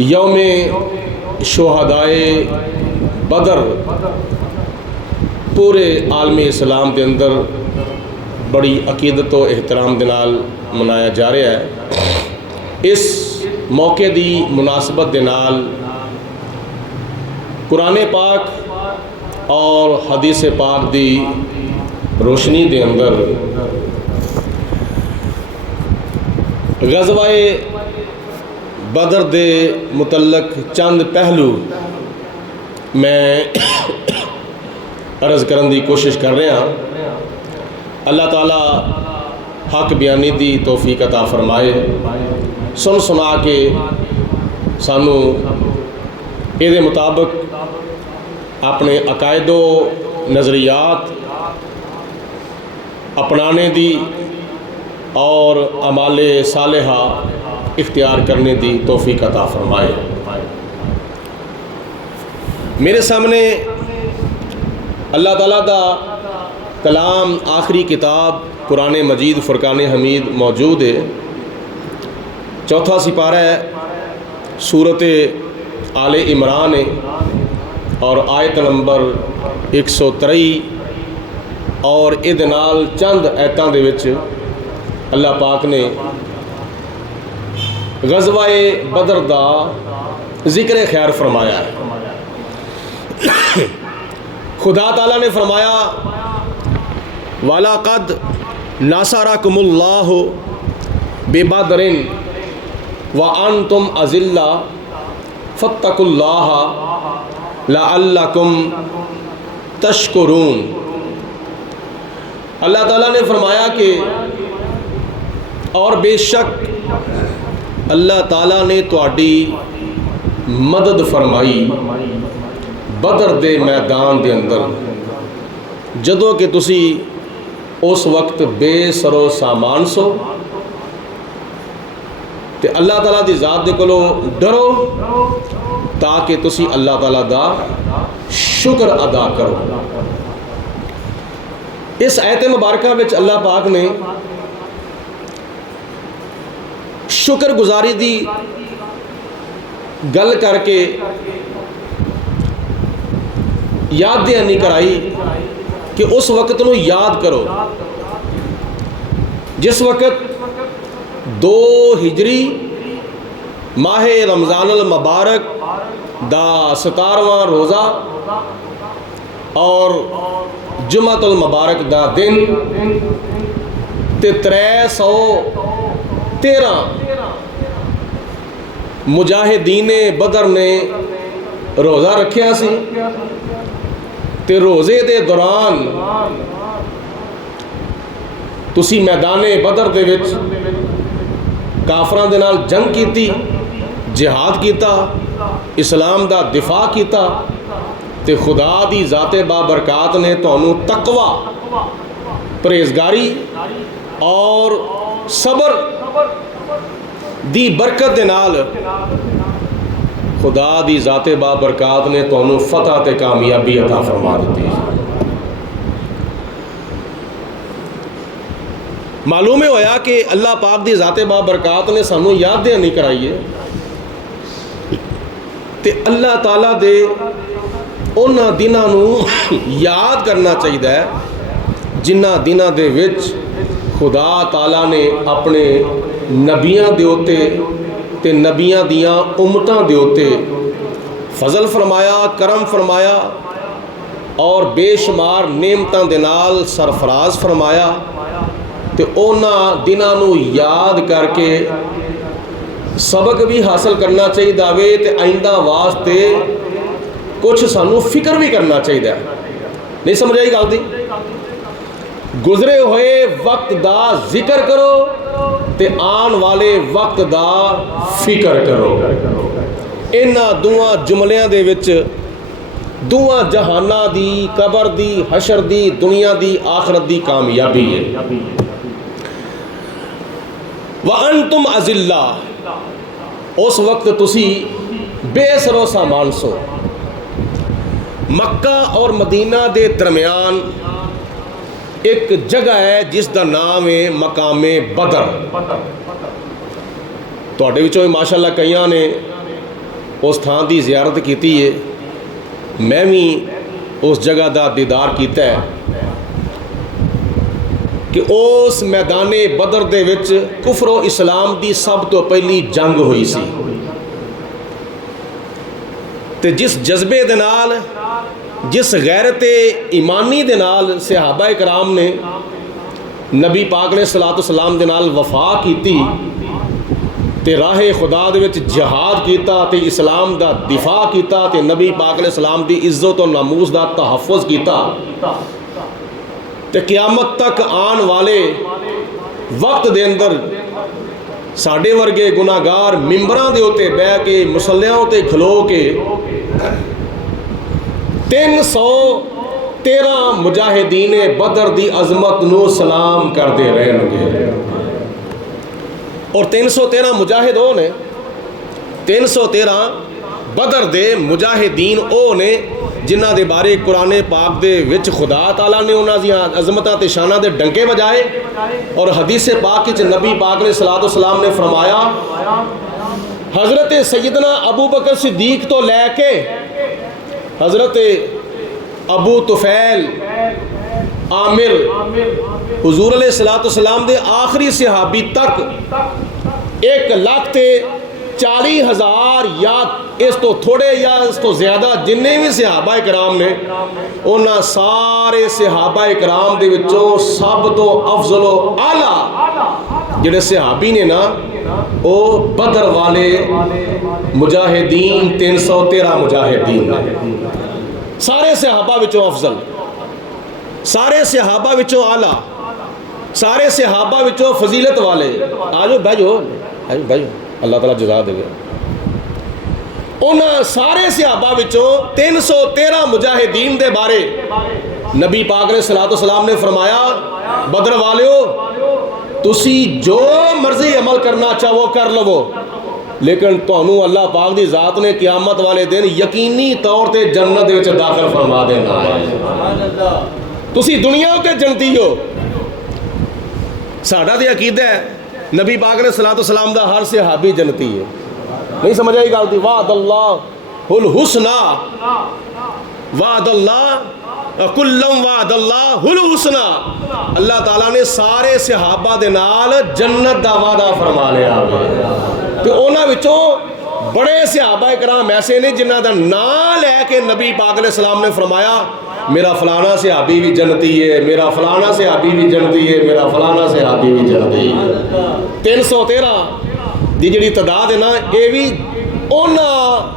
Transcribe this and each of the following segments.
यौम शुहदाए बदर पूरे आलमी इस्लाम के अंदर बड़ी अकीदत और एहतराम के नाल मनाया जा रहा है। इस मौके की मुनासबत के नाल कुरान पाक और हदीस पाक की रोशनी के अंदर गज़वाए बदर दे मुतल्लक चंद पहलू मैं अर्ज़ करने की कोशिश कर रहा। अल्लाह ताला हक बयानी की तौफीक अता फरमाए। सुन सुना के सानू ये मुताबिक अपने अकायदो नज़रियात अपनाने दी और अमाले सालेहा इख्तियार करने की तौफीक अता फरमाए। मेरे सामने अल्लाह ताला दा कलाम आखिरी किताब कुरान मजीद फ़ुरक़ान हमीद मौजूद है। चौथा सिपारा है, सूरत आले इमरान है और आयत नंबर 123 और इहदे नाल चंद आयतां दे विच अल्लाह पाक ने गज़वाए बदर दा जिक्र खैर फरमाया है। खुदा ताला ने फरमाया वलाक़द नसरकुमुल्लाहु बिबदरिन व अंतुम अज़िल्ला फत्तकुल्लाह लअल्लकुम तशकुरून। अल्लाह ताला ने फरमाया कि और बेशक अल्लाह ताला ने तुहाडी मदद फरमाई बदर दे मैदान के अंदर जदों कि तुसी उस वक्त बेसरो सामान सो ते अल्लाह ताला दी ज़ात दे कोलों डरो ताकि तुसी अल्लाह ताला दा शुक्र अदा करो। इस आयत मुबारका विच अल्लाह पाक ने शुक्र गुजारी दी गल करके याद दहानी कराई कि उस वक्त नूं याद करो जिस वक्त 2 हिजरी माहे रमज़ानुल मुबारक दा 17वां रोज़ा और जुमातुल मुबारक दा दिन ते 313 मुजाहिदीन बदर ने रोज़ा रखिया सी ते रोज़े दे दौरान तुसी मैदाने बदर दे विच काफरां दे नाल जंग कीती, जिहाद कीता, इस्लाम दा दिफा कीता ते खुदा दी ज़ाते बाबरकात ने तुहानू तकवा, परहेज़गारी और सबर दी बरकत दे नाल खुदा दी ज़ाते बाबरकात ने तुहानू फतह ते कामयाबी अता फरमा दी। मालूम होया कि अल्लाह पाक दी ज़ाते बाबरकात ने सानू याद दहानी कराई है ते अल्लाह ताला दे उन्हां दिनां नू याद करना चाहिए जिन्हां दिनां दे विच खुदा ताला ने अपने नबियां दे उत्ते ते नबियां दियां उम्मतां दे उत्ते फजल फरमाया, करम फरमाया और बेशुमार नेमतां दे नाल सरफराज फरमाया ते उन्हां दिनां नू याद करके सबक भी हासिल करना चाहिए वे ते आइंदा वास्ते कुछ सानू फिक्र भी करना चाहिए। नहीं समझ आई गल दी? गुजरे हुए वक्त दा जिक्र करो ते आन वाले वक्त दा फिक्र करो। इन्हां दुआं जुमलियां दे विच दुआं जहानां दी, कबर दी, हशर दी, दुनिया दी, आखरत दी कामयाबी है। व अंतुम अज़िल्ला, उस वक्त तुसी बेसरो सामान सो। मक्का और मदीना दे दरम्यान एक जगह है जिसका नाम है मकामे बदर। तुहाडे विचों माशाअल्लाह कईयां ने उस थां की जियारत की है, मैं भी उस जगह का दीदार किया है कि उस मैदाने बदर दे विच कुफर व इस्लाम की सब तो पहली जंग हुई सी। ते जिस जज्बे दे नाल, जिस गैरत ईमानी दे नाल सहाबा कराम ने नबी पाक ने सलातो सलाम दे नाल वफा की ते राहे खुदा दे विच जिहाद किया ते इस्लाम दा दिफा किया ते नबी पाक ने सलाम दी इज्जत और नामूस दा तहफ़्फ़ुज़ किया ते क़यामत तक आने वाले वक्त दे अंदर साडे वर्गे गुनाहगार मिंबरां दे उत्ते बह के मुसल्लियां उत्ते खलो के 313 मुजाहिदीन बदर दी अजमत नू सलाम करते रहणगे। और 313 मुजाहिद वो ने, 313 बदर दे मुजाहिदीन वो ने जिन्हां दे बारे कुरान पाक दे विच खुदा ताला ने उन्हां दी अजमतां ते शानां दे डंके बजाए। और हदीस पाक विच नबी पाक ने सलातो सलाम ने फरमाया, हज़रत सैयदना अबू बकर सिद्दीक तो लैके हज़रत अबू तुफैल आमिर हुजूर अलैहिस्सलातु वस्सलाम दे आखिरी सहाबी तक 1,40,000 या इस तो थोड़े या इस तो ज़्यादा जिन्ने भी सहाबा कराम ने, उन्हां सारे सहाबा कराम दे विचों सब तो अफजल व आला जिहड़े सहाबी ने ना, वो बदर वाले मुजाहिदीन 313 मुजाहिदीन ने। सारे सहाबा विचों अफजल, सारे सहाबा विचों आला, सारे सहाबा विचों फजीलत वाले। आजो बैजो, आजो बैजो, अल्लाह ताला जज़ा देवे। उन्हां सारे सहाबा विचों 313 मुजाहिदीन दे बारे नबी पाक ने सलातो सलाम ने फरमाया, बदर वालियो तुसी जो मर्जी अमल करना चाहो कर लवो, लेकिन तुहानू अल्लाह पाक दी ज़ात ने क़यामत वाले दिन यकीनी तौर ते जन्नत विच दाखिल फरमा देना है। तुसी दुनिया उत्ते जन्नती हो। साडा ते अकीदा है नबी पाक ने सलातो सलाम दा हर सहाबी जन्नती है। नहीं समझ आई गल दी? वादल्लाहुल हुस्ना, वादल्लाह कुल्लम वादल्लाहुल हुस्ना। अल्लाह ताला ने सारे सहाबा दे नाल जन्नत दा वादा फरमा लिया। ते उन्हां विचों बड़े सहाबा कराम ऐसे ने जिन्हां दा नाम लैके नबी पाक ने सलाम ने फरमाया, मेरा फलाना सहाबी भी जन्नती है, मेरा फलाना सहाबी भी जन्नती है, मेरा फलाना सहाबी भी जन्नती है। 313 दी जिहड़ी तादाद है ना, ये भी उन्हां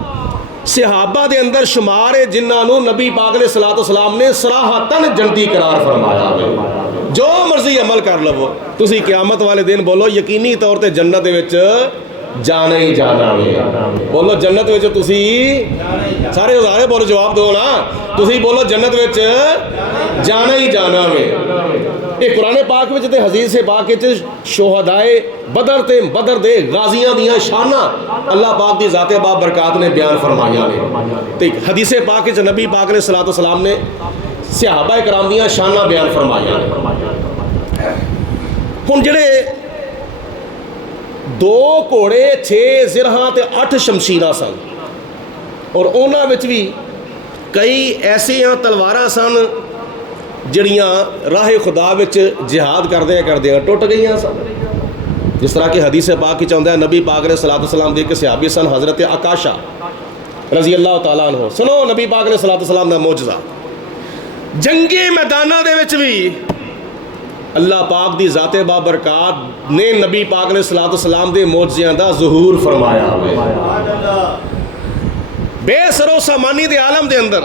सहाबा दे अंदर शुमार है जिन्हां नूं नबी पाक ने सलातो सलाम ने सराहतन जन्नती करार फरमाया है। जो मर्जी अमल कर लवो, तुसी क़यामत वाले दिन बोलो यकीनी तौर ते जन्नत दे विच जाना ही जाना है। बोलो जन्नत विच तुसी सारे उदारे बोलो, जवाब दो ना, तुसी बोलो जन्नत विच जाना ही जाना है। ये कुरान पाक विच ते हदीस पाक विच शोहदाए बदर ते बदर दे गाजियां दियां शाना अल्लाह पाक दी ज़ाते बाबरकात ने बयान फरमाइयां ने। ते हदीस पाक विच नबी पाक ने सलातो सलाम ने सहाबा कराम दियां शाना बयान फरमाइयां ने। हुण जिहड़े 2 घोड़े 6 जिरहां ते 8 शमशीरां सन, और उन्हां विच भी कई ऐसियां तलवारां सन जिहड़ियां राहे खुदा विच जिहाद करदे करदे टुट गईयां सन। जिस तरह की हदीस पाक की चाहता है, नबी पाक ने सलातो सलाम दे के सहाबी सन हज़रत आकाशा रजी अल्लाह तआला अन्हु। सुनो नबी पाक ने सलातो सलाम दा मौजज़ा, जंगी मैदानां दे विच भी अल्लाह पाक दी ज़ाते बाबरकात ने नबी पाक ने सलातो सलाम दे मौजज़ियां दा ज़हूर फरमाया। बेसरो सामानी दे आलम दे अंदर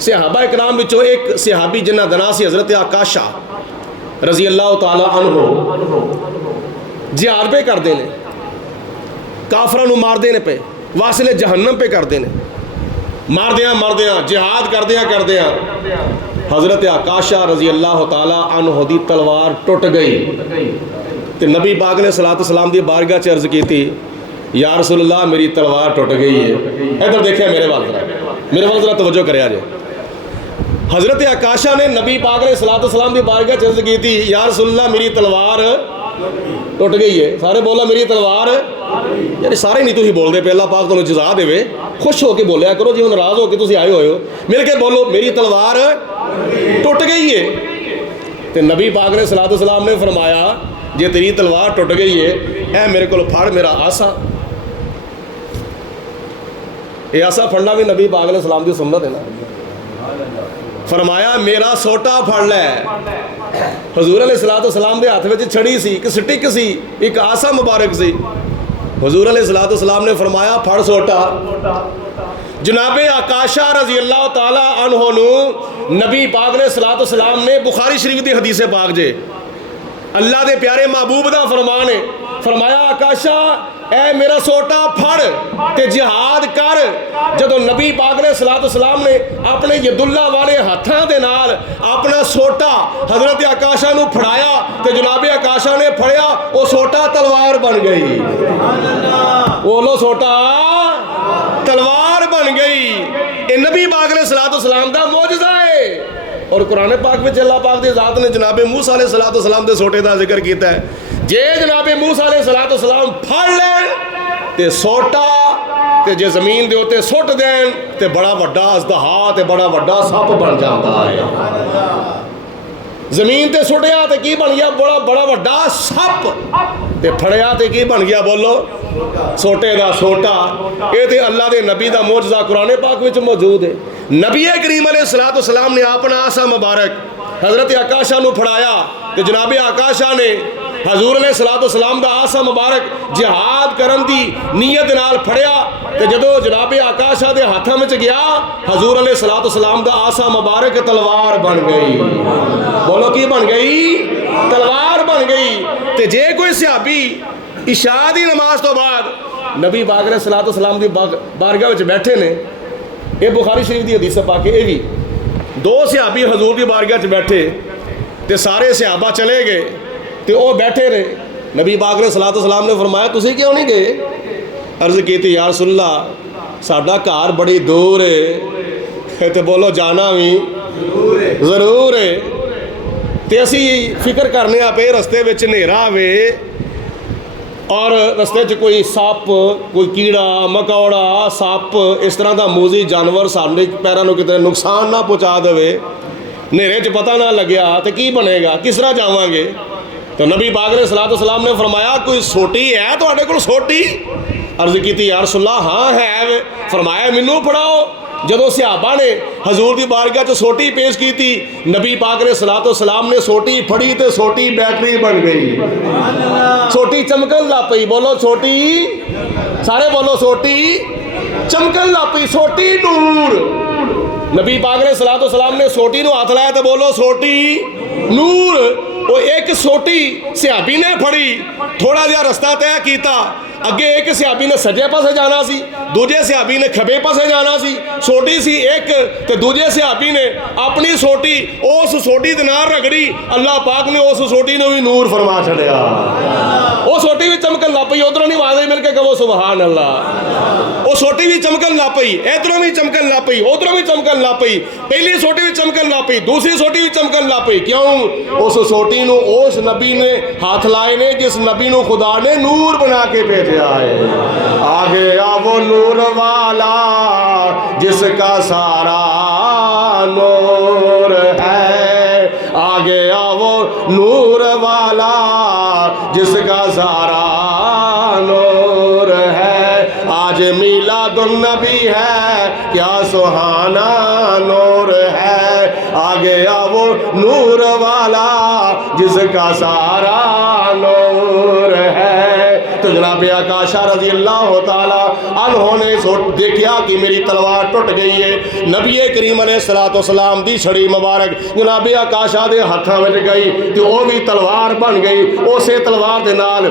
सहाबा इकराम विचों एक सहाबी जिन्हां दा नाम सी हज़रत आकाशा रजी अल्लाह तआला अन्हु जिहाद पे करते हैं, काफरां नूं मारदे ने पे, वासिले जहन्नम पे करते हैं, मारदियां जिहाद करदियां हज़रत आकाशा रजी अल्लाह तआला अन्हु दी तलवार टुट गई। तो नबी पाक ने सलातो सलाम दी बारगाह च अर्ज़ की थी, या रसूलल्लाह मेरी तलवार टुट गई है। इधर देखिए मेरे वाल जरा तवज्जो करिया जे। हज़रत आकाशा ने नबी पाक ने सलातो सलाम दी बारगाह च अर्ज़ की थी, या रसूलल्लाह मेरी तलवार टुट गई है। सारे बोला मेरी तलवार, यार सारे नहीं तुम बोलते पे, अल्लाह पाक तुहानू जज़ा देवे, खुश होकर बोलिया करो, जिवें नाराज़ होकर तुम आए हुए हो, मिल के बोलो मेरी तलवार टुट गई है। तो नबी पाक ने सलातो सलाम ने फरमाया जे तेरी तलवार टुट गई है, ऐ मेरे को फड़ मेरा आसा। ये आसा फड़ना भी नबी पाक ने सलाम की सुन्नत है ना। फरमाया मेरा सोटा फड़ लै। हजूर अलैहिस्सलातु वस्सलाम दे हाथ में छड़ी सी, एक स्टिक सी, एक आसा मुबारक सी। हजूर अलैहिस्सलातु वस्सलाम ने फरमाया फड़ सोटा। जनाबे आकाशा रजी अल्लाह ताला अन्हो नू नबी पाक ने सलातो सलाम ने बुखारी शरीफ की हदीस पाक जे अल्लाह दे प्यारे महबूब दा फरमान है, फरमाया आकाशा ऐ मेरा सोटा फड़ ते जिहाद कर। जदों नबी पाक ने सलातो सलाम ने अपने यदुल्ला वाले हाथों के नाल अपना सोटा हजरत आकाशा नू फड़ाया ते जनाबे आकाशा ने फड़िया, वो सोटा तलवार बन गई। बोलो सोटा तलवार बन गई। ये नबी पाक ने सलातो सलाम का मौजज़ा है। और कुरान पाक में अल्लाह पाक की ज़ात ने जनाबे मूसा अलैहिस्सलातु वस्सलाम के सोटे का जिक्र किया है। जे जनाबे मूसा अलैहिस्सलातु वस्सलाम फड़ लें ते सोटा ते जे जमीन के उत्ते सुट देन ते बड़ा वड्डा अजदहा ते बड़ा वड्डा सप बन जाता है। जमीन ते सुटिया ते की बन गया, बड़ा बड़ा वड्डा सप, ते फड़िया ते की बन गया, बोलो सोटे का सोटा। ये तो अल्लाह के नबी का मौजज़ा कुरान पाक में मौजूद है। नबी करीम अलैहिस्सलातु वस्सलाम ने अपना आसा मुबारक हजरत आकाशा नू फड़ाया तो जनाबे आकाशा ने हजूर अलैहिस्सलातु वस्सलाम का आसा मुबारक जिहाद करन दी नीयत नाल फड़िया तो जदों जनाबे आकाशा के हाथों में गया हजूर अलैहिस्सलातु वस्सलाम का आसा मुबारक तलवार बन गई। बोलो की बन गई? तलवार बन गई। तो जे कोई सहाबी इशा की नमाज तो बाद नबी पाक अलैहिस्सलातु वस्सलाम की बारगाह में बैठे ने, ये बुखारी शरीफ की हदीस पाके, ये भी दो सहाबी हजूर की बारगाह बैठे तो सारे सहाबा चले गए तो वह बैठे रहे। नबी पाक अलैहिस्सलातु वस्सलाम ने फरमाया तुसीं क्यों नहीं गए? अर्ज़ की या रसूलल्लाह साडा घर बड़ी दूर है, तो बोलो जाना भी जरूर है, तो असी फिक्र करने पे रस्ते में हनेरा आवे और रस्ते च कोई सप, कोई कीड़ा मकौड़ा, सप इस तरह का मूजी जानवर साढ़े पैरों को कितने नुकसान ना पहुँचा दे, हनेरे च पता ना लग्या तो की बनेगा, किस तरह जावांगे? तो नबी पाक अलैहिस्सलातु वस्सलाम ने फरमाया कोई सोटी है तुहाडे कोल? सोटी? अर्ज़ की या रसूलल्लाह हाँ है। फरमाया मैनू फड़ाओ। जदों सहाबा ने हजूर की बारगाह च सोटी पेश की थी, नबी पाक अलैहिस्सलातु वस्सलाम ने सोटी फड़ी तो सोटी बैटरी बन गई, सोटी चमकन लग पई। बोलो सोटी, सारे बोलो सोटी चमकन लग पई, सोटी नूर। नबी पाक अलैहिस्सलातु वस्सलाम ने सोटी नूं हाथ लाया तो बोलो सोटी नूर। वो एक सोटी सहाबी ने फड़ी, थोड़ा जिहा रस्ता तय किया, अगे एक सहाबी ने सज्जे पासे जाना सी, दूजे सहाबी ने खबे पासे जाना सी। सोटी सी एक तो दूजे सहाबी ने अपनी सोटी उस सोटी दे नाल रगड़ी, अल्लाह पाक ने उस सोटी ने भी नूर फरमा छड़िया, वो सोटी भी चमकन लग पई। उधरों नहीं आवाज़ मिल के कहो सुभान अल्लाह। वो सोटी भी चमकन लग पई, इधरों भी चमकन लग पई, उधरों भी चमकन लग पई, पहली सोटी भी चमकन लग पई, दूसरी सोटी भी चमकन लग पई। क्यों? उस सोटी नूं उस नबी ने हाथ लाए ने जिस नबी नूं खुदा ने नूर बना के भेजा है। आ गया वो नूर वाला जिसका सारा नूर है, आ गया वो नूर वाला जिसका सारा नूर है। आज मीलादुन नबी है, क्या सुहाना नूर है, आ गया वो नूर वाला जिसका सारा नूर है। तो जनाब आकाशा रजी अल्लाह ताला अन्हों ने देखा कि मेरी तलवार टुट गई है। नबी करीम अलैहिस्सलातु वस्सलाम दी छड़ी मुबारक जनाब आकाशा दे हाथों में गई तो वह भी तलवार बन गई। उस तलवार के नाल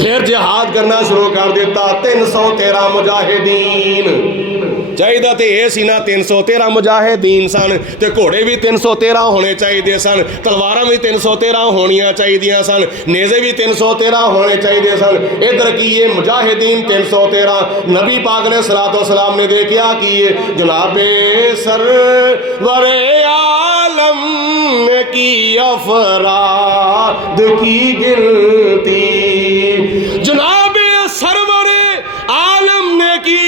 फिर जिहाद करना शुरू कर दिता। 313 मुजाहिदीन ਚਾਹੀਦਾ ਤੇ ਇਹ ਸੀ ਨਾ 313 ਮੁਜਾਹਿਦੀਨ ਸਨ ਤੇ ਘੋੜੇ ਵੀ 313 ਹੋਣੇ ਚਾਹੀਦੇ ਸਨ, ਤਲਵਾਰਾਂ ਵੀ 313 ਹੋਣੀਆਂ ਚਾਹੀਦੀਆਂ ਸਨ, ਨੇਜ਼ੇ ਵੀ 313 ਹੋਣੇ ਚਾਹੀਦੇ ਸਨ। इधर की ये मुजाहिदीन 313। नबी पाक ने सलातो सलाम ने देखा कि ये जनाबे सरवरे आलम की अफराद की गिनती, जनाबे सरवरे आलम ने की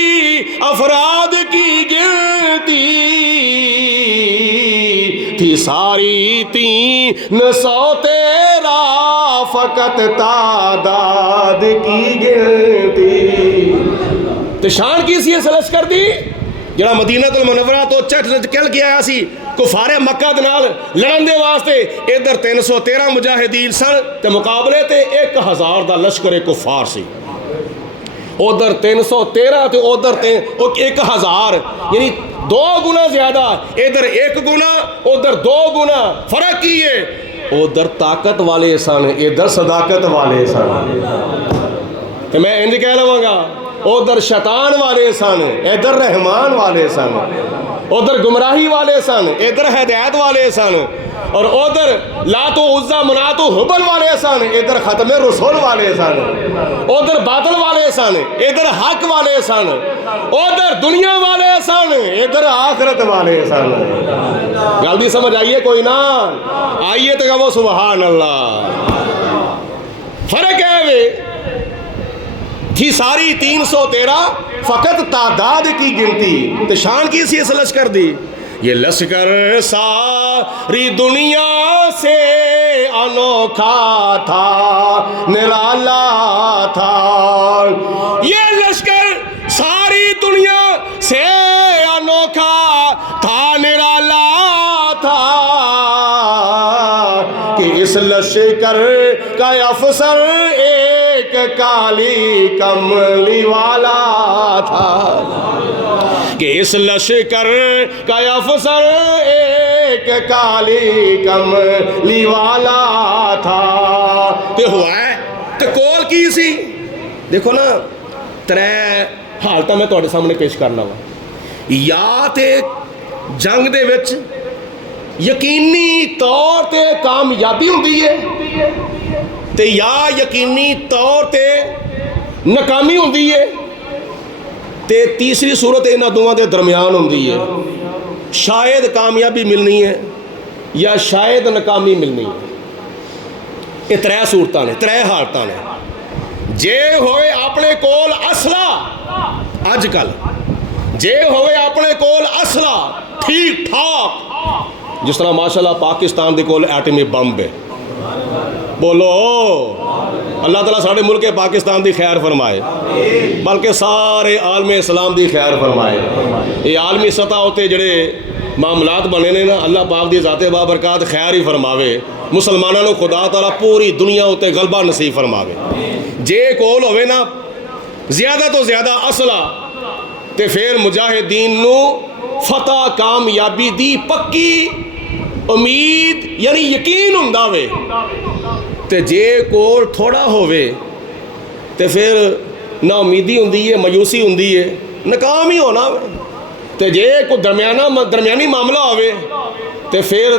अफराद की गिनती थी सारी 313 फकत तादाद की गिनती। ते शान की सी इस लश्कर दी जिहड़ा मदीनतुल मुनव्वरा तो झट निकल के आया सी कुफारे मक्का दे नाल लड़न दे वास्ते। इधर 313 मुजाहिदीन सन ते मुकाबले ते 1000 दा लश्कर कुफार सी। उधर 313 ते उधर 1000, यानी 2 गुना ज्यादा। इधर 1 गुना उधर 2 गुना। फर्क की है, उधर ताकत वाले सन इधर सदाकत वाले सन। तो मैं इंज कह लवांगा, उधर शैतान वाले सन इधर रहमान वाले सन, उधर गुमराही वाले सन इधर हिदायत वाले सन, और उधर लातो उज्जा मनातो हुबल वाले सन इधर खत्म रसूल वाले सन, उधर बादल वाले सन इधर हक वाले सन, उधर दुनिया वाले सन इधर आखरत वाले सन। जल्दी समझ आइए कोई ना आइए तो कहो सुभान अल्लाह। फर्क है वे कि सारी 313 फकत तादाद की गिनती। तो शान की सी इस लश्कर दी, ये लश्कर सारी दुनिया से अनोखा था निराला था। ये लश्कर सारी दुनिया से अनोखा था निराला था कि इस लश्कर का अफसर एक काली कमली वाला था, कि इस लश्कर का अफसर एक काली कमली वाला था। ते हुआ है ते कोल की सी। देखो ना 3 हालत मैं तुहाडे सामने पेश करना वा। या ते जंग दे विच यकीनी तौर ते कामयाबी हुंदी है ते या यकीनी तौर ते नाकामी हुंदी है, ते तीसरी सूरत इन्हां दोवां दे दरमियान हुंदी है। शायद कामयाबी मिलनी है या शायद नाकामी मिलनी है। ये 3 सूरतां ने 3 हालतां ने। जे होए अपने कोल असला अजकल, जे होए अपने कोल असला ठीक ठाक, जिस तरह माशाअल्लाह पाकिस्तान दे कोल एटमी बंब है। बोलो अल्लाह ताला साढ़े मुल्क पाकिस्तान की खैर फरमाए, बल्कि सारे आलमे इस्लाम की खैर फरमाए। ये आलमी सतह उत्ते जड़े मामलात बने ने ना, अल्लाह पाक दी ज़ाते बाबरकात खैर ही फरमावे। मुसलमानों को खुदा ताला पूरी दुनिया उत्ते गलबा नसीब फरमावे। जे कोल होवे ना ज़्यादा तो ज़्यादा असला, तो फिर मुजाहिदीन नू फतह कामयाबी दी पक्की उम्मीद यानी यकीन हुंदा वे। ते जे कोल थोड़ा होवे तो फिर ना उम्मीदी हुंदी है, मायूसी हुंदी है, नाकाम ही होना वे। ते जे कोई दरमियानी मामला होवे तो फिर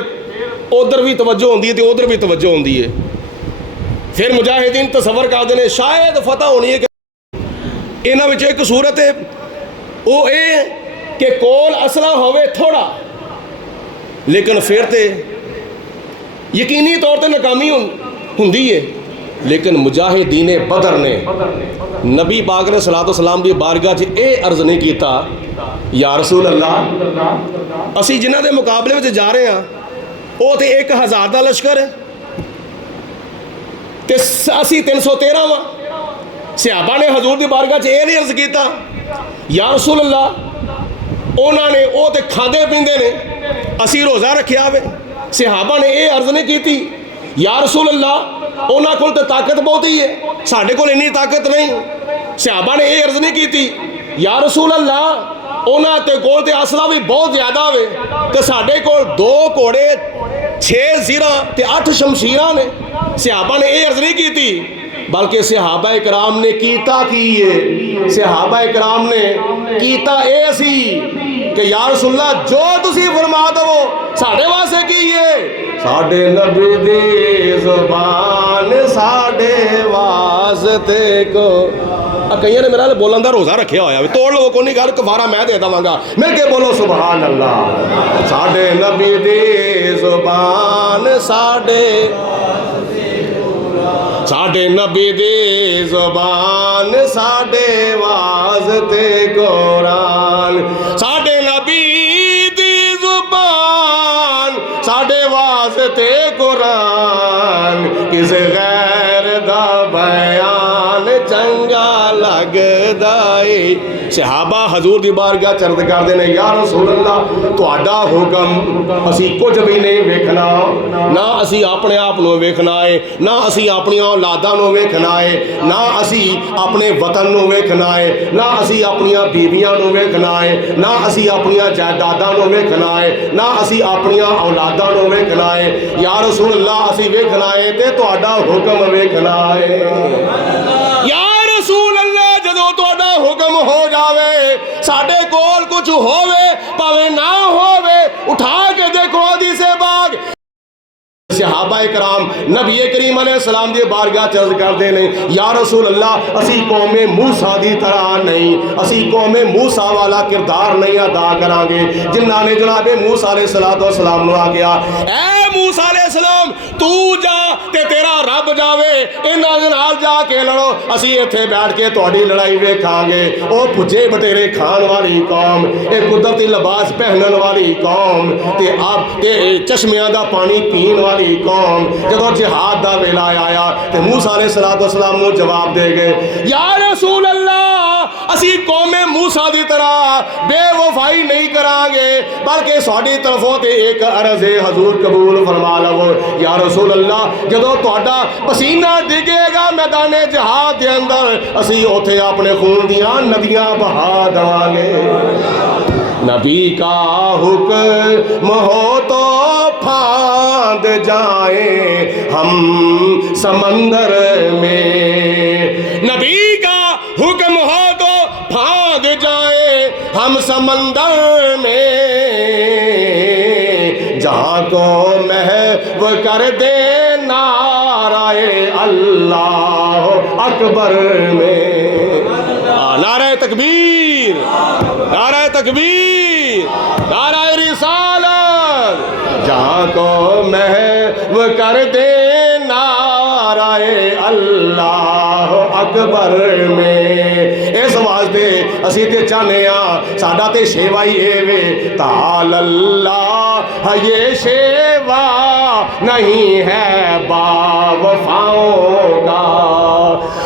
उधर भी तवज्जो होंदी है तो उधर भी तवज्जो होंदी है। फिर मुजाहिदीन तसव्वुर करते हैं शायद फतह होनी है। इन्हां विच एक सूरत है वो ये कि कोल असला होवे थोड़ा, लेकिन फिर तो यकीनी तौर पर नाकामी हुंदी है। लेकिन मुजाहिदीन बदर ने नबी पाक ने सलातो सलाम की बारगाह च ये अर्ज नहीं किया, या रसूल अल्लाह असी जिन्हां दे मुकाबले में जा रहे हैं वो तो 1000 का लश्कर है ते असी 313 वा। सहाबा ने हजूर की बारगाह च ये नहीं अर्ज किया, या रसूल अल्लाह उन्होंने वो तो खाते पींदे ने, असी रोज़ा रखिया वे। सहाबा ने ये अर्ज नहीं की, या रसूल अल्लाह उन्होंने कोल तो ताकत बहुत ही है, साढ़े कोल इन्नी ताकत नहीं। सहाबा ने ये अर्ज नहीं की, या रसूल अल्लाह उन्होंने कोल तो असला भी बहुत ज़्यादा वे, तो साढ़े कोल 2 घोड़े 6 ज़ीरा ते 8 शमशीरां ने। सहाबा ने ये अर्ज नहीं की, बल्कि सहाबा इकराम ने कीता की है, सहाबा इकराम ने कीता ए सी कि या रसूलल्लाह जो तुसी फरमा दवो साढ़े वास्ते की है, साढ़े नबी दी ज़ुबान साढ़े वास्ते को। कई ने मेरा बोलन का रोज़ा रखा होया, तोड़ लो को नहीं, गल कफारा मैं दे देवांगा, मिल के बोलो सुभान अल्लाह। साढ़े नबी दी ज़ुबान साढ़े नबी दी ज़ुबान साढ़े वास्ते कुरान, साढ़े नबी दी ज़ुबान साढ़े वास्ते कुरान, किसे गैर दा बयान चंगा लगदा है। सहाबा हजूर दी बारगाह चर्द करते हैं, या रसूल अल्लाह तुहाडा हुक्म असी कुछ भी नहीं वेखना, ना असी अपने आप को वेखना है, ना असी अपनी औलादा को वेखना है, ना असी अपने वतन को वेखना है, ना असी अपनी बीवियां को वेखना है, ना असी अपनी जायदादा को वेखना है, ना असी अपनी औलादा को वेखना है। या रसूल अल्लाह असी वेखना है ते तुहाडा हुक्म वेखना है। या रसूल अल्लाह जदों तुहाडा हुक्म हो जावे, साडे कोल कुछ होवे भावे ना होवे, उठा के देखो हदीसे बाग सहाबा इकराम नबी करीम अलैहिस्सलाम दी बारगाह चर्ज करते हैं, या रसूल अल्लाह असी कौमे मूसा दी तरह नहीं, असी कौमे मूसा वाला किरदार नहीं अदा करांगे जिन्हां ने जनाबे मूसा अलैहिस्सलाम नु आख्या, ऐ मूसा अलैहिस्सलाम तू जा ते तेरा रब जावे, इन्हां दे नाल जाके लड़ो, असी इत्थे बैठ के तुहाडी लड़ाई वेखांगे। ओ भुजे बटेरे खाण वाली कौम, ए कुदरती लिबास पहनण वाली कौम, ते आप ते चश्मियां दा पानी पीण वाली कौम, जदों जिहाद दा वेला आया ते मूसा अलैहिस्सलाम नु जवाब दे गए, या रसूल अल्लाह असी कौमे मूसा दी तरह बेवफाई नहीं करांगे, बल्कि साडी तरफों ते एक अर्ज है हजूर कबूल फरमा लवो। या रसूल अल्लाह जदों तुहाडा पसीना डिगेगा मैदाने जिहाद दे अंदर, असी उथे अपने खून दियां नदियां बहा देवांगे। नबी का हुक्म हो तो फांद जाए हम समंदर में, नबी का हुक्म हो तो फांद जाए हम समंदर में, जहाँ को महव कर दे नाराए अल्लाह अकबर में। नाराए तकबीर, नाराए तकबीर, नाराए रिसालत, जहाँ को महव कर दे नाराए अल्लाह अकबर में। इस वास्ते असी ते चाहने साडा ते शेवा ही वे, ताल अल्लाह ये शेवा नहीं है बावफाओं का।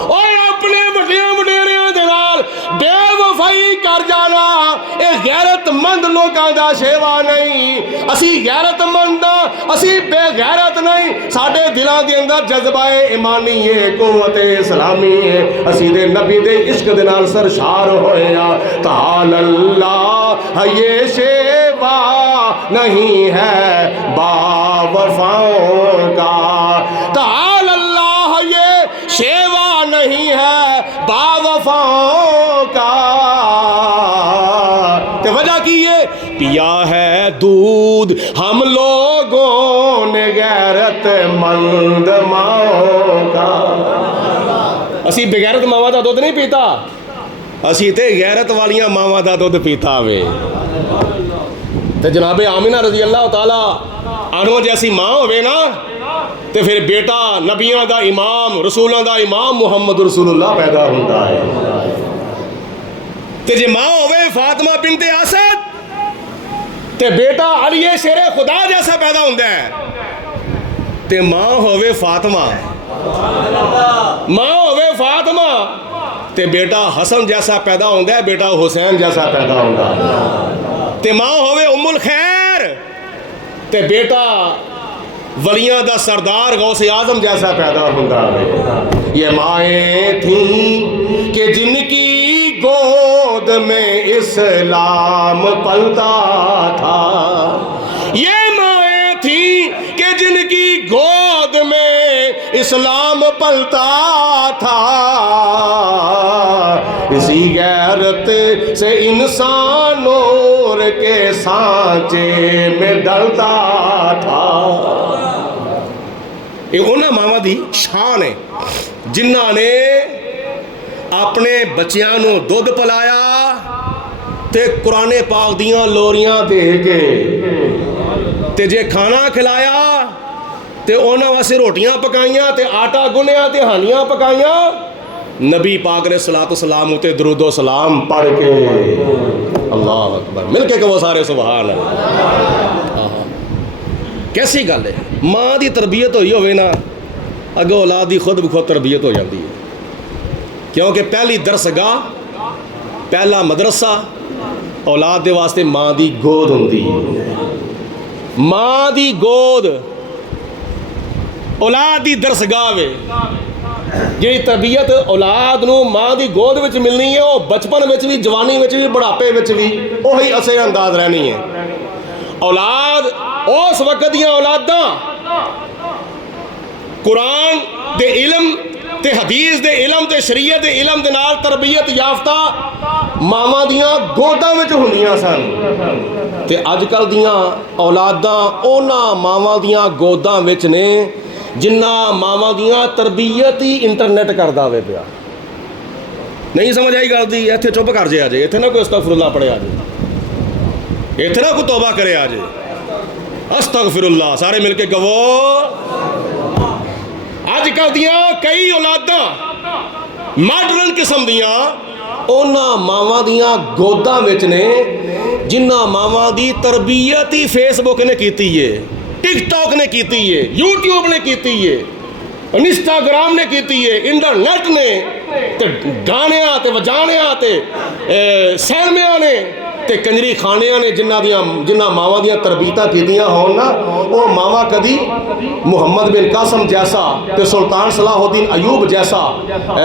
और अपने वडेरियां वडेरियां दे नाल बेवफाई कर जाना ये गैरतमंद लोगों का शेवा नहीं। असी गैरतमंद असी बेगैरत नहीं, साडे दिलों के अंदर जज्बाए ईमानी है, कुव्वते इस्लामी है, असी दे नबी दे इश्क दे नाल सरशार होया। ताल अल्लाह ये शेवा नहीं है बावफाओं का, ताल अल्लाह ये शेवा नहीं है बावफाओं का। ते वजह की है पिया है दूध हम लोगों ने गैरत मंद माओ का। असी बेगैरत मावा का दुध नहीं पीता, असी ते गैरत वालियां मावा का दुध पीता वे। तो जनाबे आमिना रजी अल्लाह ताला आनो जैसी माँ होवे ना, तो फिर बेटा नबियां दा इमाम रसूलों दा इमाम मुहम्मद रसूलुल्लाह पैदा होता है। तो जे माँ होवे फातिमा बिनते असद, ते बेटा अली शेरे खुदा जैसा पैदा होता है। ते माँ होवे फातिमा, माँ होवे फातिमा, ते बेटा हसन जैसा पैदा होता है, बेटा हुसैन जैसा पैदा होता है। ते माँ होवे उम्मुल खैर, ते बेटा वलियां दा सरदार गौसे आजम जैसा पैदा होता है। ये माएँ थीं कि जिनकी गोद में इस्लाम पलता था, ये माएँ थीं कि जिनकी गोद में इस्लाम पलता था, इसी गैरत से इंसान नूर के सांचे में ढलता था। ये उन्हां मावां दी शान है जिन्हां ने अपने बच्चियां नूं दुध पिलाया ते कुराने पाक दियां लोरियां दे के, ते जे खाना खिलाया ते उन्हां वास्ते रोटियां पकाइयां ते आटा गुन्निया ते हानियां पकाइयां, नबी पाक ने सलातो सलाम उते दरूदो सलाम पढ़ के, अल्लाह अकबर, मिल के कहो सारे सुभान अल्लाह। कैसी गल है, माँ की तरबियत हुई होवे ना, अगों औलाद की खुद ब खुद तरबियत हो जाती है, क्योंकि पहली दरसगाह, पहला मदरसा औलाद के वास्ते माँ की गोद होंदी है। माँ की गोद औलाद की दरसगाह वे। जी तरबियत औलाद नूं माँ की गोद विच मिलनी है, वो बचपन में भी, जवानी में भी, बुढ़ापे में भी उही असर अंदाज रहनी है। औलाद उस वक्त दियां औलादां कुरान दे इलम ते हदीस दे इलम ते शरीयत दे इलम दे नाल तरबियत याफ्ता मावां दियां गोदां विच हुंदियां सन, ते अजकल दियां औलादां उन्हां मावां दियां गोदां विच ने जिन्ना मावां दियां तरबियत ही इंटरनेट करदा वे पिया। नहीं समझ आई गल दी, इत्थे चुप कर जे अजे, इत्थे ना कोई अस्तगफिरुल्लाह पढ़े अजे, इत्थे ना कोई तौबा करे अजे, अस्तगफिरुल्लाह सारे मिलके कहो। अजकल दियां कई औलादां मॉडर्न किस्म दियां उन्हां मावां दियां गोदां विच ने जिन्हां मावां दी तरबियत ही फेसबुक ने कीती है, टिकटॉक ने कीती है, यूट्यूब ने कीती है, इंस्टाग्राम ने कीती है, इंटरनेट ने ते गाणियां ते वजाणियां ते सैलमियां ने ते कंजरी खाणियां ने जिन्हां मावां दियां तरबीयतां कीतियां होण ना, वो मावां कदी मुहम्मद बिन कासम जैसा ते सुल्तान सलाहुद्दीन अयूब जैसा,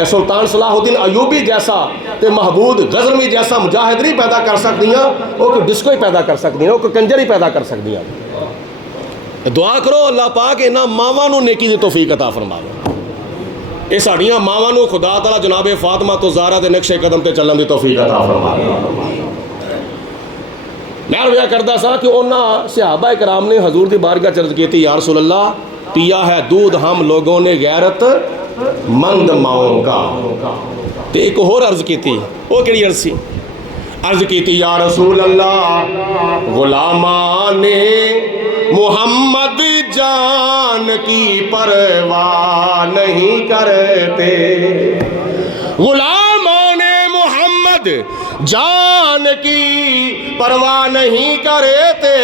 सुल्तान सलाहुद्दीन अयूबी जैसा ते महमूद गजनवी जैसा मुजाहिद नहीं पैदा कर सकदियां, वो कोई डिस्को ही पैदा कर सकदियां, वो कोई कंजर ही पैदा कर सकदियां। दुआ करो अल्लाह पाक इन्हां मावां नूं नेकी दी तौफीक अता फरमावे। ये साड़ियां मावां नूं खुदा ताला जनाबे फातिमा तो ज़हरा दे नक्शे कदम ते चलण दी तौफीक अता फरमावे। मैं अर्ज़ करदा सा कि उन्हां सहाबा इकराम ने हजूर की बारगाह च अर्ज़ की, या रसूल अल्लाह, पिया है दूध हम लोगों ने गैरत मंद माओं का। तो एक होर अर्ज़ की, वो केड़ी अर्ज़ सी? अर्ज़ की, या रसूल अल्लाह, गुलामा ने मोहम्मद जान की परवाह नहीं करते, गुलामान मोहम्मद जान की परवाह नहीं करते,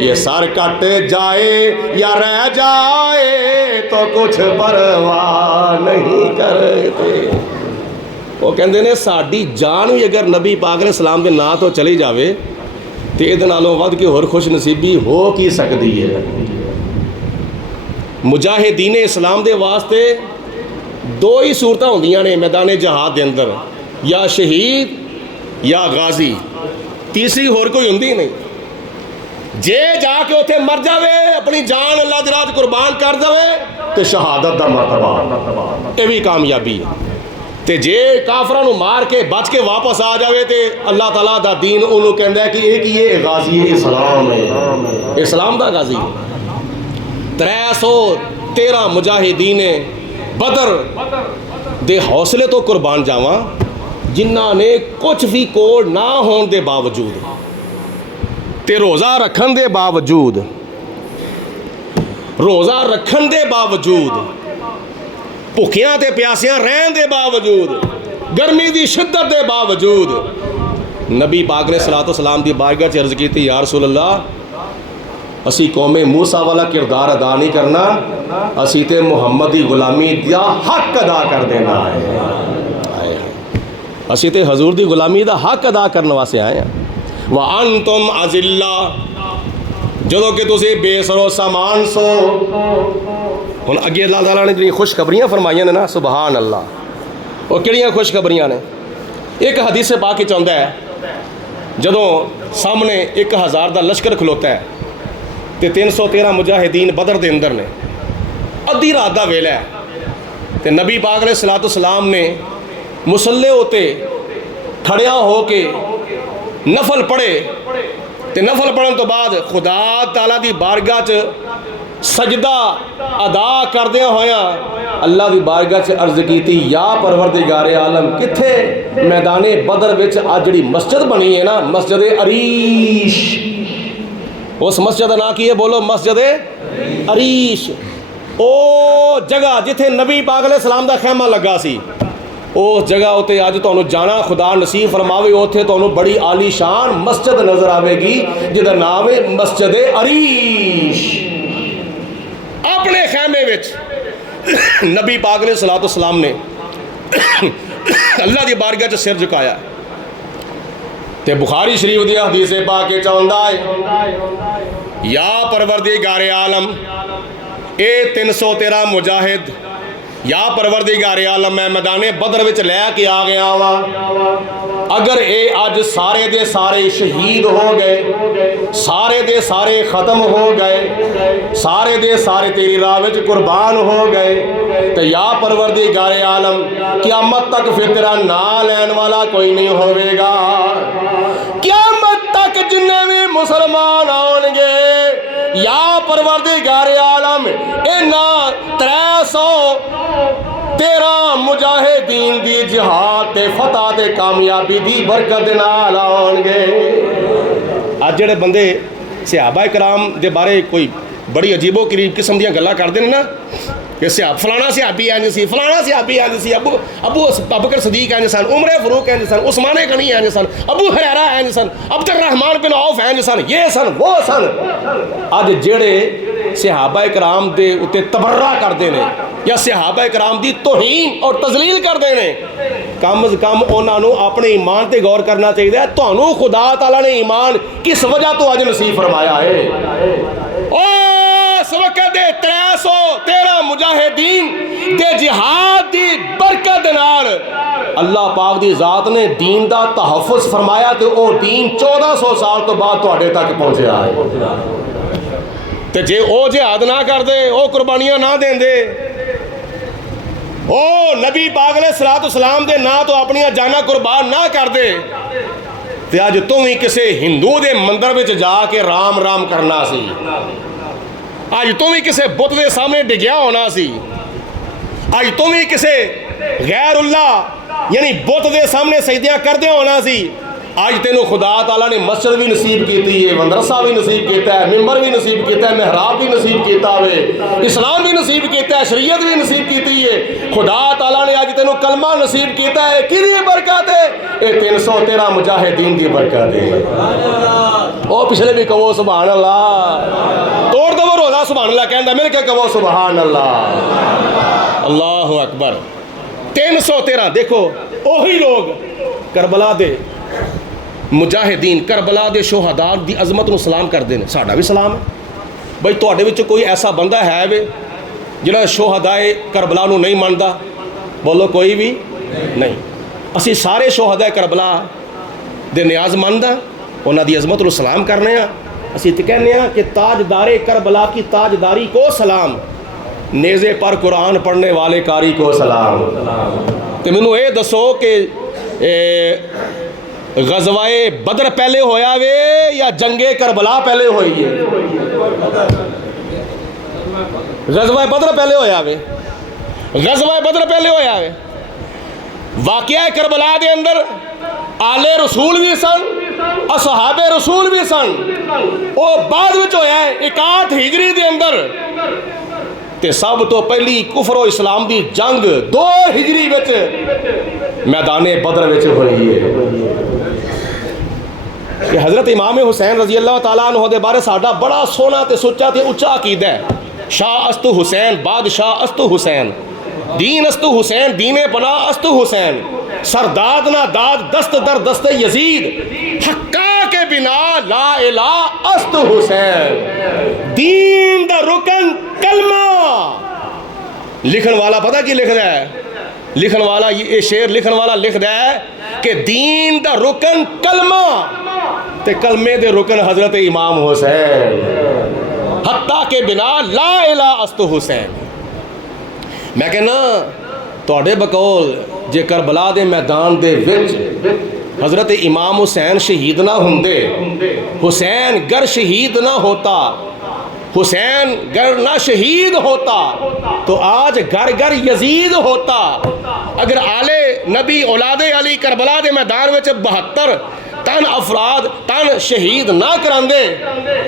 ये सर कट जाए या रह जाए तो कुछ परवाह नहीं करते। वो कहते ने साडी जान भी अगर नबी पाक ने सलाम के नां तो चली जाए तो ये नालों वध के होर खुश नसीबी हो की सकती है। मुजाहिदीन इस्लाम के वास्ते दो ही सूरत होंदियां ने मैदान जहाद के अंदर, या शहीद या गाजी, तीसरी होर कोई होंदी नहीं। जे जाके उत्थे मर जावे, अपनी जान अल्लाह दे राह कुर्बान कर देवे तो शहादत का मरतबा, ये भी कामयाबी है। ते जे काफरां नूं मार के बच के वापस आ जाए तो अल्लाह ताला दा दीन उन्होंने कहता है कि एक ये गाजी इस्लाम है, इस्लाम दा गाजी है। 313 मुजाहिदीन बदर दे हौसले तो कुर्बान जावा, जिन्हां ने कुछ भी कोड ना होने के बावजूद ते रोज़ा रखन दे बावजूद, रोज़ा रखन दे बावजूद, भुखियां ते प्यासियां रहन दे बावजूद, गर्मी की शिद्दत के बावजूद नबी पाक ने सलातो सलाम की बारगाह च अर्ज़ की, या रसूल अल्लाह, असी कौमे मूसा वाला किरदार अदा नहीं करना, असी ते मुहम्मद की गुलामी का हक अदा कर देना है। असी ते हजूर की गुलामी का हक अदा करने वास्ते आए हैं। व अंतुम अजिल्ला, जदों कि तुसी बेसरो सामान सो। हुण अगे अल्लाह ताला ने जी खुशखबरियां फरमाइयां ने ना, सुबहान अल्लाह, वो किहड़ियां खुशखबरियां ने? एक हदीस पाक चाहता है, जदों सामने 1000 का लश्कर खलोता है ਤੇ 313 ਮੁਜਾਹਿਦੀਨ ਬਦਰ ਦੇ ਅੰਦਰ ਨੇ। ਅੱਧੀ ਰਾਤ ਦਾ ਵੇਲਾ ਹੈ ਤੇ ਨਬੀ ਪਾਕ अलैहि सलाम ने मुसल्ले उत्ते खड़िया हो के नफल पढ़े ते नफल पढ़न तो बाद खुदा ताला दी बारगाह च सजदा अदा करदियां होया अल्लाह दी बारगाह च अर्ज कीती, या परवरदिगार आलम किथे मैदाने बदर विच आ जिहड़ी मस्जिद बनी है ना, मस्जिद अरीश, उस मस्जिद का नाम की है, बोलो मस्जिद अरीश। ओ जगह जिथे नबी पाक अलैहि सलाम दा खैमा लगा सी, उस जगह उत्ते अज तुहानू जाना खुदा नसीब फरमावे। उत्थे तुहानू बड़ी आलीशान मस्जिद नज़र आवेगी जिहदा नाम है मस्जिद अरीश। अपने खैमे विच नबी पाक अलैहि सलाम ने अल्लाह दी बारगाह च सिर झुकाया ते बुखारी शरीफ दी हदीस पाक च आउंदा है, या परवरदिगार आलम ए 313 मुजाहिद, या परवरदिगार आलम मैं मैदाने बदर विच लैके आ गया वा। अगर ये अज सारे दे सारे शहीद हो गए, सारे दे सारे ख़त्म हो गए, सारे दे सारे तेरी राह विच कुर्बान हो गए, तो या परवरदिगार आलम क़यामत तक फिर तेरा नां लैन वाला कोई नहीं होवेगा। क़यामत तक जिन्ने भी मुसलमान आउणगे, या परवरदिगार आलम इन्हां 313 मुजाहिदीन दी जिहाद ते फतह ते कामयाबी दी बरकत नाल आउणगे। अज जिहड़े बंदे सहाबा कराम दे बारे कोई बड़ी अजीबो गरीब किस्म दी गल्लां करदे ने ना, कि फलाना सहाबी इंज सी, फलाना सहाबी इंज सी, अबू बकर सदीक इंज सन, उमर फरूक इंज सन, उस्मान गनी इंज सन, अबू हुरैरा इंज सन, अब्दुर रहमान बिन औफ इंज सन, ये सन वो सन। अज जेड़े सहाबा कराम दे उत्ते तबर्रा करते हैं या सहाबा कराम की तौहीन और तजलील करते हैं, कम अज कम उन्होंने अपने ईमान पर गौर करना चाहिए। तुहानू खुदा ताला ने ईमान किस वजह तो अज नसीब फरमाया है। उस वक्त 313 मुजाहिदीन के जिहाद की बरकत नाल अल्लाह पाक की जात ने दीन का तहफ़्फ़ुज़ फरमाया, तो वह दीन 1400 साल तो बाद तुहाडे तक पहुँचा है। तो जे वो जिहाद ना करते, वो कुर्बानियां ना देंदे, ओ नबी पाक अलैहि सलाम के ना तो अपनियां जाना कुर्बान ना करते, तो अज तू भी किसी हिंदू के मंदिर में जाके राम राम करना सी, अज तू भी किसी बुत के सामने डिग्या होना सी, अज तू भी किसी गैरुल्लाह यानी बुत के सामने सजदियां करदे होना सी। अज तेनों खुदा ताला ने मस्जिद भी नसीब की है, मदरसा भी नसीब किया है, मिंबर भी नसीब किया है, मेहराब भी नसीब किया है, इस्लाम भी नसीब किया है, शरीयत भी नसीब की है। खुदा ताला ने अज तेनों कलमा नसीब किया है, किहदी बरकत है? ये 313 मुजाहिदीन की बरकत है। ओ पिछले भी कहो सुभान अल्लाह, तोड़ दो रोज़ा सुभान अल्लाह कहता, मिल के कहो सुभान अल्लाह, अल्लाह अकबर। 313 देखो वही लोग करबला दे मुजाहिदीन, करबला दे शोहदा की अजमत को सलाम करते हैं। साडा भी सलाम है बई, तुहाडे विच कोई ऐसा बंदा है वे जिहड़ा शोहदाए करबला नूं नहीं मनदा? बोलो कोई भी नहीं। असी सारे शोहदाए करबला दे न्याज मनदा, उन्हां दी अजमत को सलाम करने आ। असी तो कहने कि ताजदारे करबला की ताजदारी को सलाम, नेज़े पर कुरान पढ़ने वाले कारी को सलाम। तो मैनू ये दसो कि गज़वाए बदर पहले होया वे या जंगे करबला पहले हुई है? गज़वाए बदर पहले होया वे, गज़वाए बदर पहले होया वे। वाक़या करबला दे अंदर आले रसूल भी सन, असहाबे रसूल भी सन। वो बाद विच होया 61 हिजरी दे अंदर, ते सब तो पहली कुफर और इस्लाम की जंग 2 हिजरी विच मैदाने बदर विच हुई है। कि हज़रत इमाम हुसैन रजी अल्लाह तआला अन्हु दे बारे साडा बड़ा सोहना ते सुच्चा ते उच्चा अकीदा है। शाह अस्तु हुसैन, बादशाह अस्तु हुसैन, दीन अस्तु हुसैन, दीने पना अस्तु हुसैन, सरदाद ना दाद दस्त दर दस्त यजीद, हक्का के बिना ला इला अस्तु हुसैन, दीन दा रुकन कलमा। लिखन वाला पता की लिखदा है? लिखन वाला ये शेर लिखन वाला लिखदा है कि दीन दा रुकन कलमा, ते कलमे दे रुकन हजरत इमाम हुसैन। ताकि बिना ला इला अस्तु हुसैन। मैं कहना तुहाडे बकौल जे करबला दे मैदान दे विच हज़रत इमाम हुसैन शहीद ना होंदे, हुसैन गर शहीद ना होता, हुसैन गर ना शहीद होता तो आज घर घर यजीद होता। अगर आले नबी औलादे अली करबला दे मैदान में 72 तन अफराद तन शहीद ना करांदे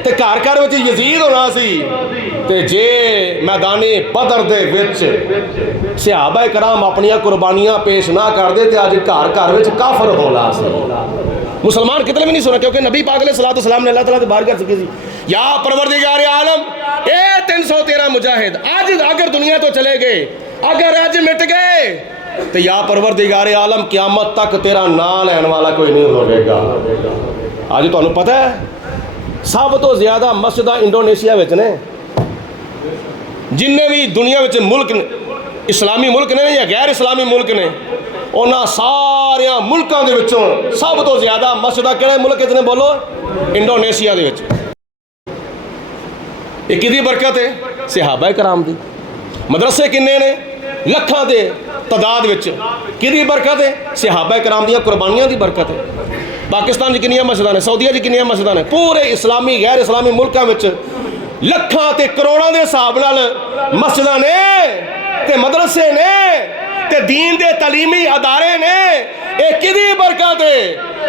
ते घर घर में यजीद होना सी। ते जे मैदानी बदर दे विच सहाबा कराम अपनियां कुर्बानियां पेश ना करते तो अज घर घर में काफर होना सी। मुसलमान कितने भी नहीं सुना, क्योंकि नबी पाक अलैहि सलाम ने अल्लाह ताला से बाहर कर सके सी, या परवरदिगार आलम ए 313 मुजाहिद आज अगर दुनिया तो चले गए, अगर अज मिट गए तो या परवरदिगार आलम क़यामत तक तेरा नाम लैन वाला कोई नहीं होगा। अज तुहानू पता है सब तो ज़्यादा मस्जिद इंडोनेशिया विच ने, जिन्ने भी दुनिया विच मुल्क इस्लामी मुल्क ने या गैर इस्लामी मुल्क ने, उन्होंने सारिया मुल्कों के विचों सब तो ज़्यादा मस्जिद किहड़े मुल्क ने बोलो? इंडोनेशिया दे विच। ये किहदी बरकत है? सहाबा कराम दी। मदरसे किन्ने ने? लखां दे तादाद विच। किहदी बरकत है? सहाबा कराम दी कुर्बानियां दी बरकत है। पाकिस्तान च कितनियां मस्जिदां ने, सऊदीया च कितनियां मस्जिदां ने, पूरे इस्लामी गैर इस्लामी मुल्कों विच लखां ते करोड़ां दे हिसाब नाल मस्जिदां ने ते मदरसे ने ते दीन दे तालीमी अदारे ने। ये किहदी बरकत है?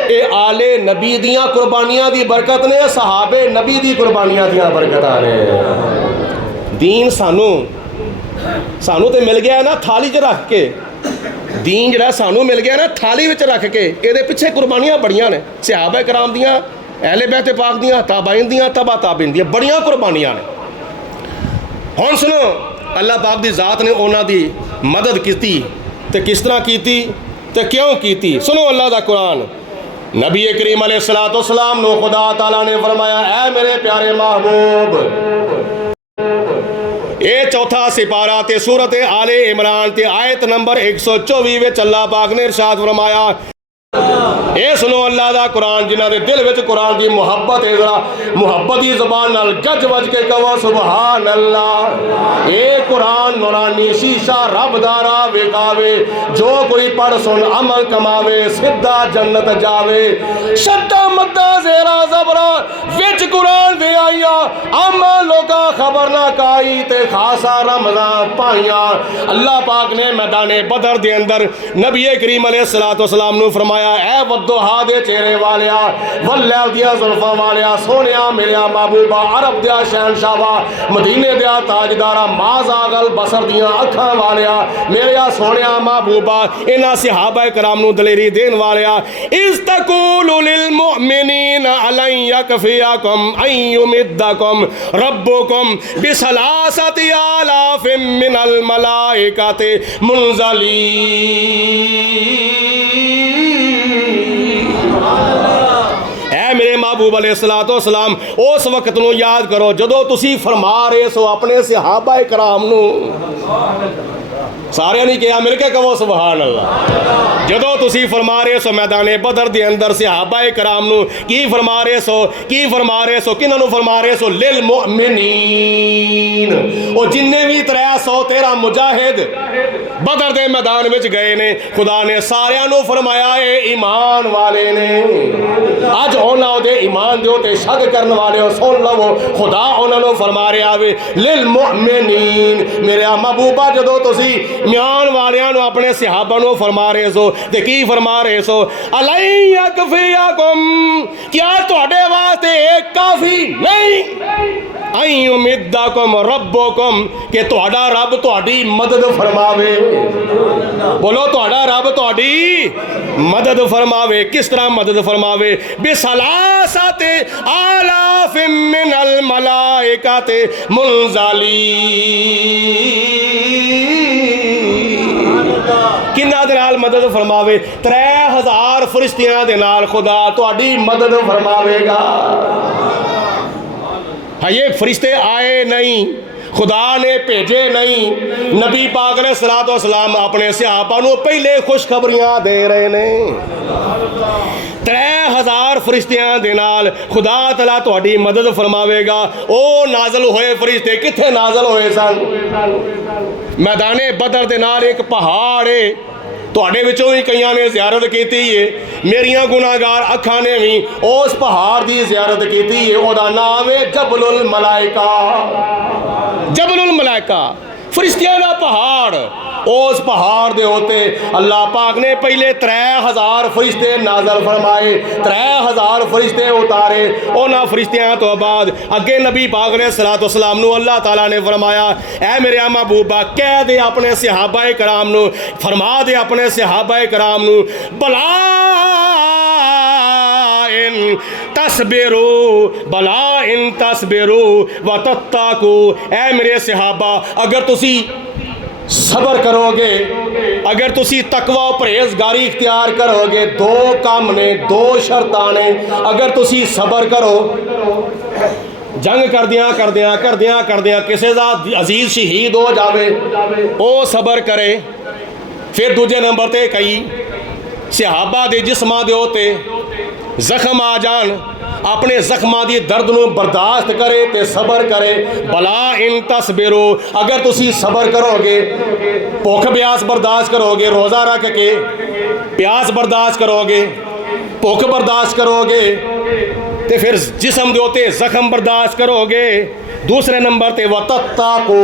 ये आले नबी दियां कुर्बानियां दी बरकत ने, सहाबे नबी दी कुर्बानियां दियां बरकतां ने। दीन सानू तो मिल गया ना थाली च रख के, दीन जिहड़ा सानू मिल गया ना थाली विच रख के, ये पिछे कुर्बानियां बड़ियां ने। सहाबा कराम दियां, अहले बैत पाक दियां, ताबाइन दियां, तबा ताबीन दियां बड़ियां कुर्बानियां ने। हुण सुनो अल्लाह पाक दी ज़ात ने उन्हां दी मदद की ते किस तरह की ते क्यों की। सुनो अल्लाह दा कुरान। नबी करीम अलैहिस्सलाम नो खुदा ताला ने फरमाया, ऐ मेरे प्यारे महबूब, ये चौथा सिपारा ते सूरत आले इमरान ते आयत नंबर 124 विच अल्लाह पाक ने इरशाद फरमाया, ये सुनो अल्लाह दा कुरान जिन्हां दे दिल विच कुरान दी मुहब्बत है, जरा मुहब्बत की ज़बान नाल गज वज के कहो सुभान अल्लाह। ये कुरान नूरानी शीशा रब दा राह विखावे, जो कोई पढ़ सुन अमल कमावे सीधा जन्नत जावे। शद्दा मद्दा ज़ेरा ज़बरा विच कुरान दे आईया, आमा लोका खबर ना काई ते खासा रमज़ान पाइया। अल्लाह पाक ने मैदाने बदर दे अंदर नबी करीम अलैहिस्सलाम नू फरमाया, ऐ वद्दुहा दे चेहरे वालिया, वल्लैल दिया जुल्फां वालिया, सोनिया मेरिया महबूबा, अरब दिया शहनशावा, मदीने दिया ताजदारा, माज़ागल बसर दिया अखां वालिया, मेरिया सोनिया महबूबा, इन्हां सहाबा कराम नू दलेरी देन वालिया, इस्तक़ूलु लिल मुमिनीना अलन यकफियकुम अन युमिद्दकुम रब्बुकुम बिसलासति आलाफिम मिनल मलाइकति मुनज़लीन। मेरे महबूब अलैहिस्सलाम उस वक्त नूं याद करो जदों तुसी फरमा रहे सो अपने सहाबा कराम नूं, सारे नहीं कहा मिल के कहो सुभान अल्लाह। जदों तुसी फरमा रहे सो मैदाने बदर दे अंदर सहाबा कराम नूं की फरमा रहे सो, किन्हां नूं फरमा रहे सो? लिल मुमिनीन, ओ जिन्ने भी 313 मुजाहिद बदर दे मैदान विच गए ने, खुदा ने सारियां नूं फरमाया ए ईमान वाले ने। अज उन्हां दे ईमान दे उत्ते शक करन वाले हो सुन लवो, खुदा उन्हां नूं फरमा रहा वे लिल मुमिनीन। मेरे महबूबा जदों तुसी म्यान वालियां नूं अपने सहाबा नूं फरमा रहे सो ते की फरमा रहे सो? अलन यकफियकुम, क्या तुहाडे वास्ते एक काफी नहीं? अन युमिद्दकुम रब्बुकुम, के तुहाडा रब तुहाडी मदद फरमावे। बोलो तुहाडा रब तुहाडी मदद फरमावे। किस तरह मदद फरमावे? बिसलासति आलाफिम मिनल मलाइकति मुनज़लीन। किन्ना दे नाल मदद फरमावे? 3000 फरिश्तियां दे नाल खुदा तुहाडी मदद फरमावेगा। हाँ, ये फरिश्ते आए नहीं, खुदा ने भेजे नहीं। नबी पाक ने सलातो सलाम अपने सहाबा नूं पहले खुशखबरियां दे रहे ने। 3000 फरिश्तियां दे नाल खुदा तआला तुहाडी मदद फरमावेगा। ओ नाज़िल होए फरिश्ते कित्थे नाज़िल होए सन? मैदाने बदर दे नाल एक पहाड़ है, तुहाडे विचों भी कईयां ने ज़ियारत की है। मेरियां गुनाहगार अखां ने भी उस पहाड़ की ज़ियारत की है। उहदा नाम है जबलुल मलाइका। जबलुल मलाइका फरिश्तियां दा पहाड़। उस पहाड़ दे होते अल्लाह पाक ने पहले 3000 फरिश्ते नाज़िल फरमाए, 3000 फरिश्ते उतारे। उन्हां फरिश्तियां तो बाद अगे नबी पाक ने सलातो सलाम नूं अल्लाह ताला ने फरमाया, ऐ मेरे महबूबा कह दे अपने सहाबाए कराम नूं, फरमा दे अपने सहाबाए कराम नूं, भला तस्बिरू भला इन तस्बिरू व तत्ताकू। ऐ मेरे सहाबा अगर तुसी सबर करोगे, अगर तुसी तकवा परहेजगारी इख्तियार करोगे, दो काम ने, दो शर्तां ने। अगर तुसी सबर करो, जंग करदियां किसी दा अजीज शहीद हो जावे, ओ सबर करे। फिर दूजे नंबर ते कई सहाबा दे जिस्मां दे होते जख्म आ जान, अपने जख्मां दी दर्द नूं बर्दाश्त करे ते सबर करे। भला इन तस्बिरो अगर तुसी सबर करोगे, भुख प्यास बर्दाश्त करोगे, रोज़ा रख के प्यास बर्दाश्त करोगे, भुख बर्दाश्त करोगे, ते फिर जिस्म दे होते जख्म बर्दाश्त करोगे। दूसरे नंबर ते वतत्ताकू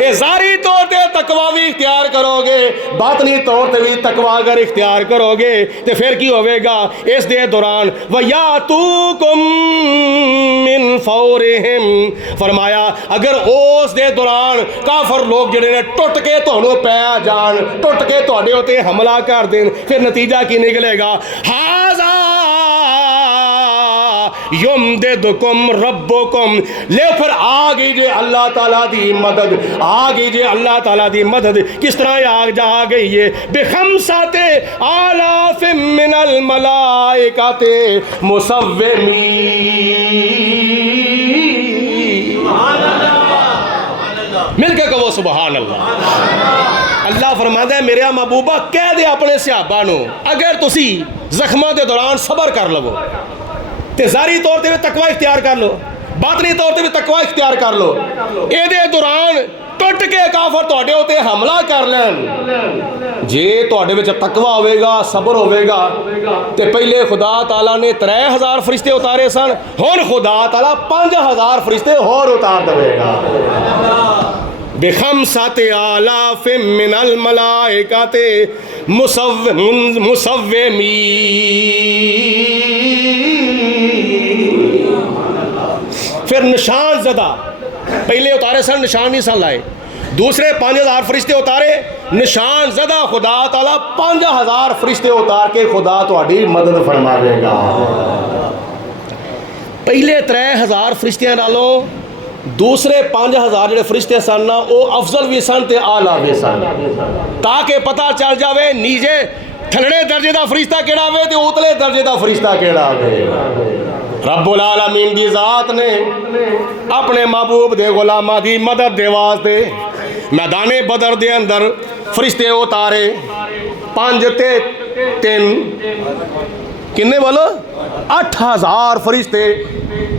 ये ज़ाहिरी तौर ते तकवा भी इख्तियार करोगे, बातनी तौर ते भी तकवा अगर इख्तियार करोगे तो फिर की होवेगा इस दे दौरान वयातूकुम मिन फौरिहिम। फरमाया अगर उस दे दौरान काफर लोग जिहड़े ने टुट के तुहानूं पै जान, टुट के तुहाडे उत्ते हमला कर देन, फिर नतीजा की निकलेगा? हाज़ा युमदिदकुम रब्बुकुम। ले फिर आ गई जे अल्लाह ताला दी मदद, आ गई जे अल्लाह ताला दी मदद। किस तरह आ गई है? बिखमसाते आलाफिम मिनल मलाइकाते मुसव्विमीन। मिलके कहो सुभान अल्लाह। अल्लाह फरमाता है मेरे महबूबा कह दे अपने सहाबा नूं अगर तुसी जख्मां दे दौरान सबर कर लवो ते ज़ाहिरी तौर ते भी तकवा इख्तियार कर लो, बातनी तौर ते भी तकवा इख्तियार कर लो, इहदे दौरान टुट के काफर तुहाडे उत्ते हमला कर लैन, जे तुहाडे विच तकवा होवेगा, सबर होवेगा ते पहले खुदा ताला ने 3000 फरिश्ते उतारे सन, हुण खुदा ताला 5000 फरिश्ते होर उतार देवेगा। बिखमसाते आलाफिम मिनल मलाइकाते मुसव्विमीन। फिर निशान ज़दा पहले उतारे सन, निशान नहीं सन लाए। दूसरे 5000 फरिश्ते उतारे, निशान ज़दा खुदा ताला 5000 फरिश्ते उतार के खुदा तुहाडी मदद फरमा देगा। पहले 3000 फरिश्तियां नालों दूसरे 5000 जो फरिश्ते सन ना वो अफजल भी सन ते आला भी सन, ताकि पता चल जावे नीचे थलड़े दर्जे का फरिश्ता केड़ा वे ते उतले दर्जे का फरिश्ता केड़ा वे। रब्बुल आलमीन दी ज़ात ने अपने महबूब दे गुलामां दी मदद दे वास्ते मैदाने बदर दे अंदर फरिश्ते उतारे 5 ते 3 किन्ने बोलो 8000 फरिश्ते,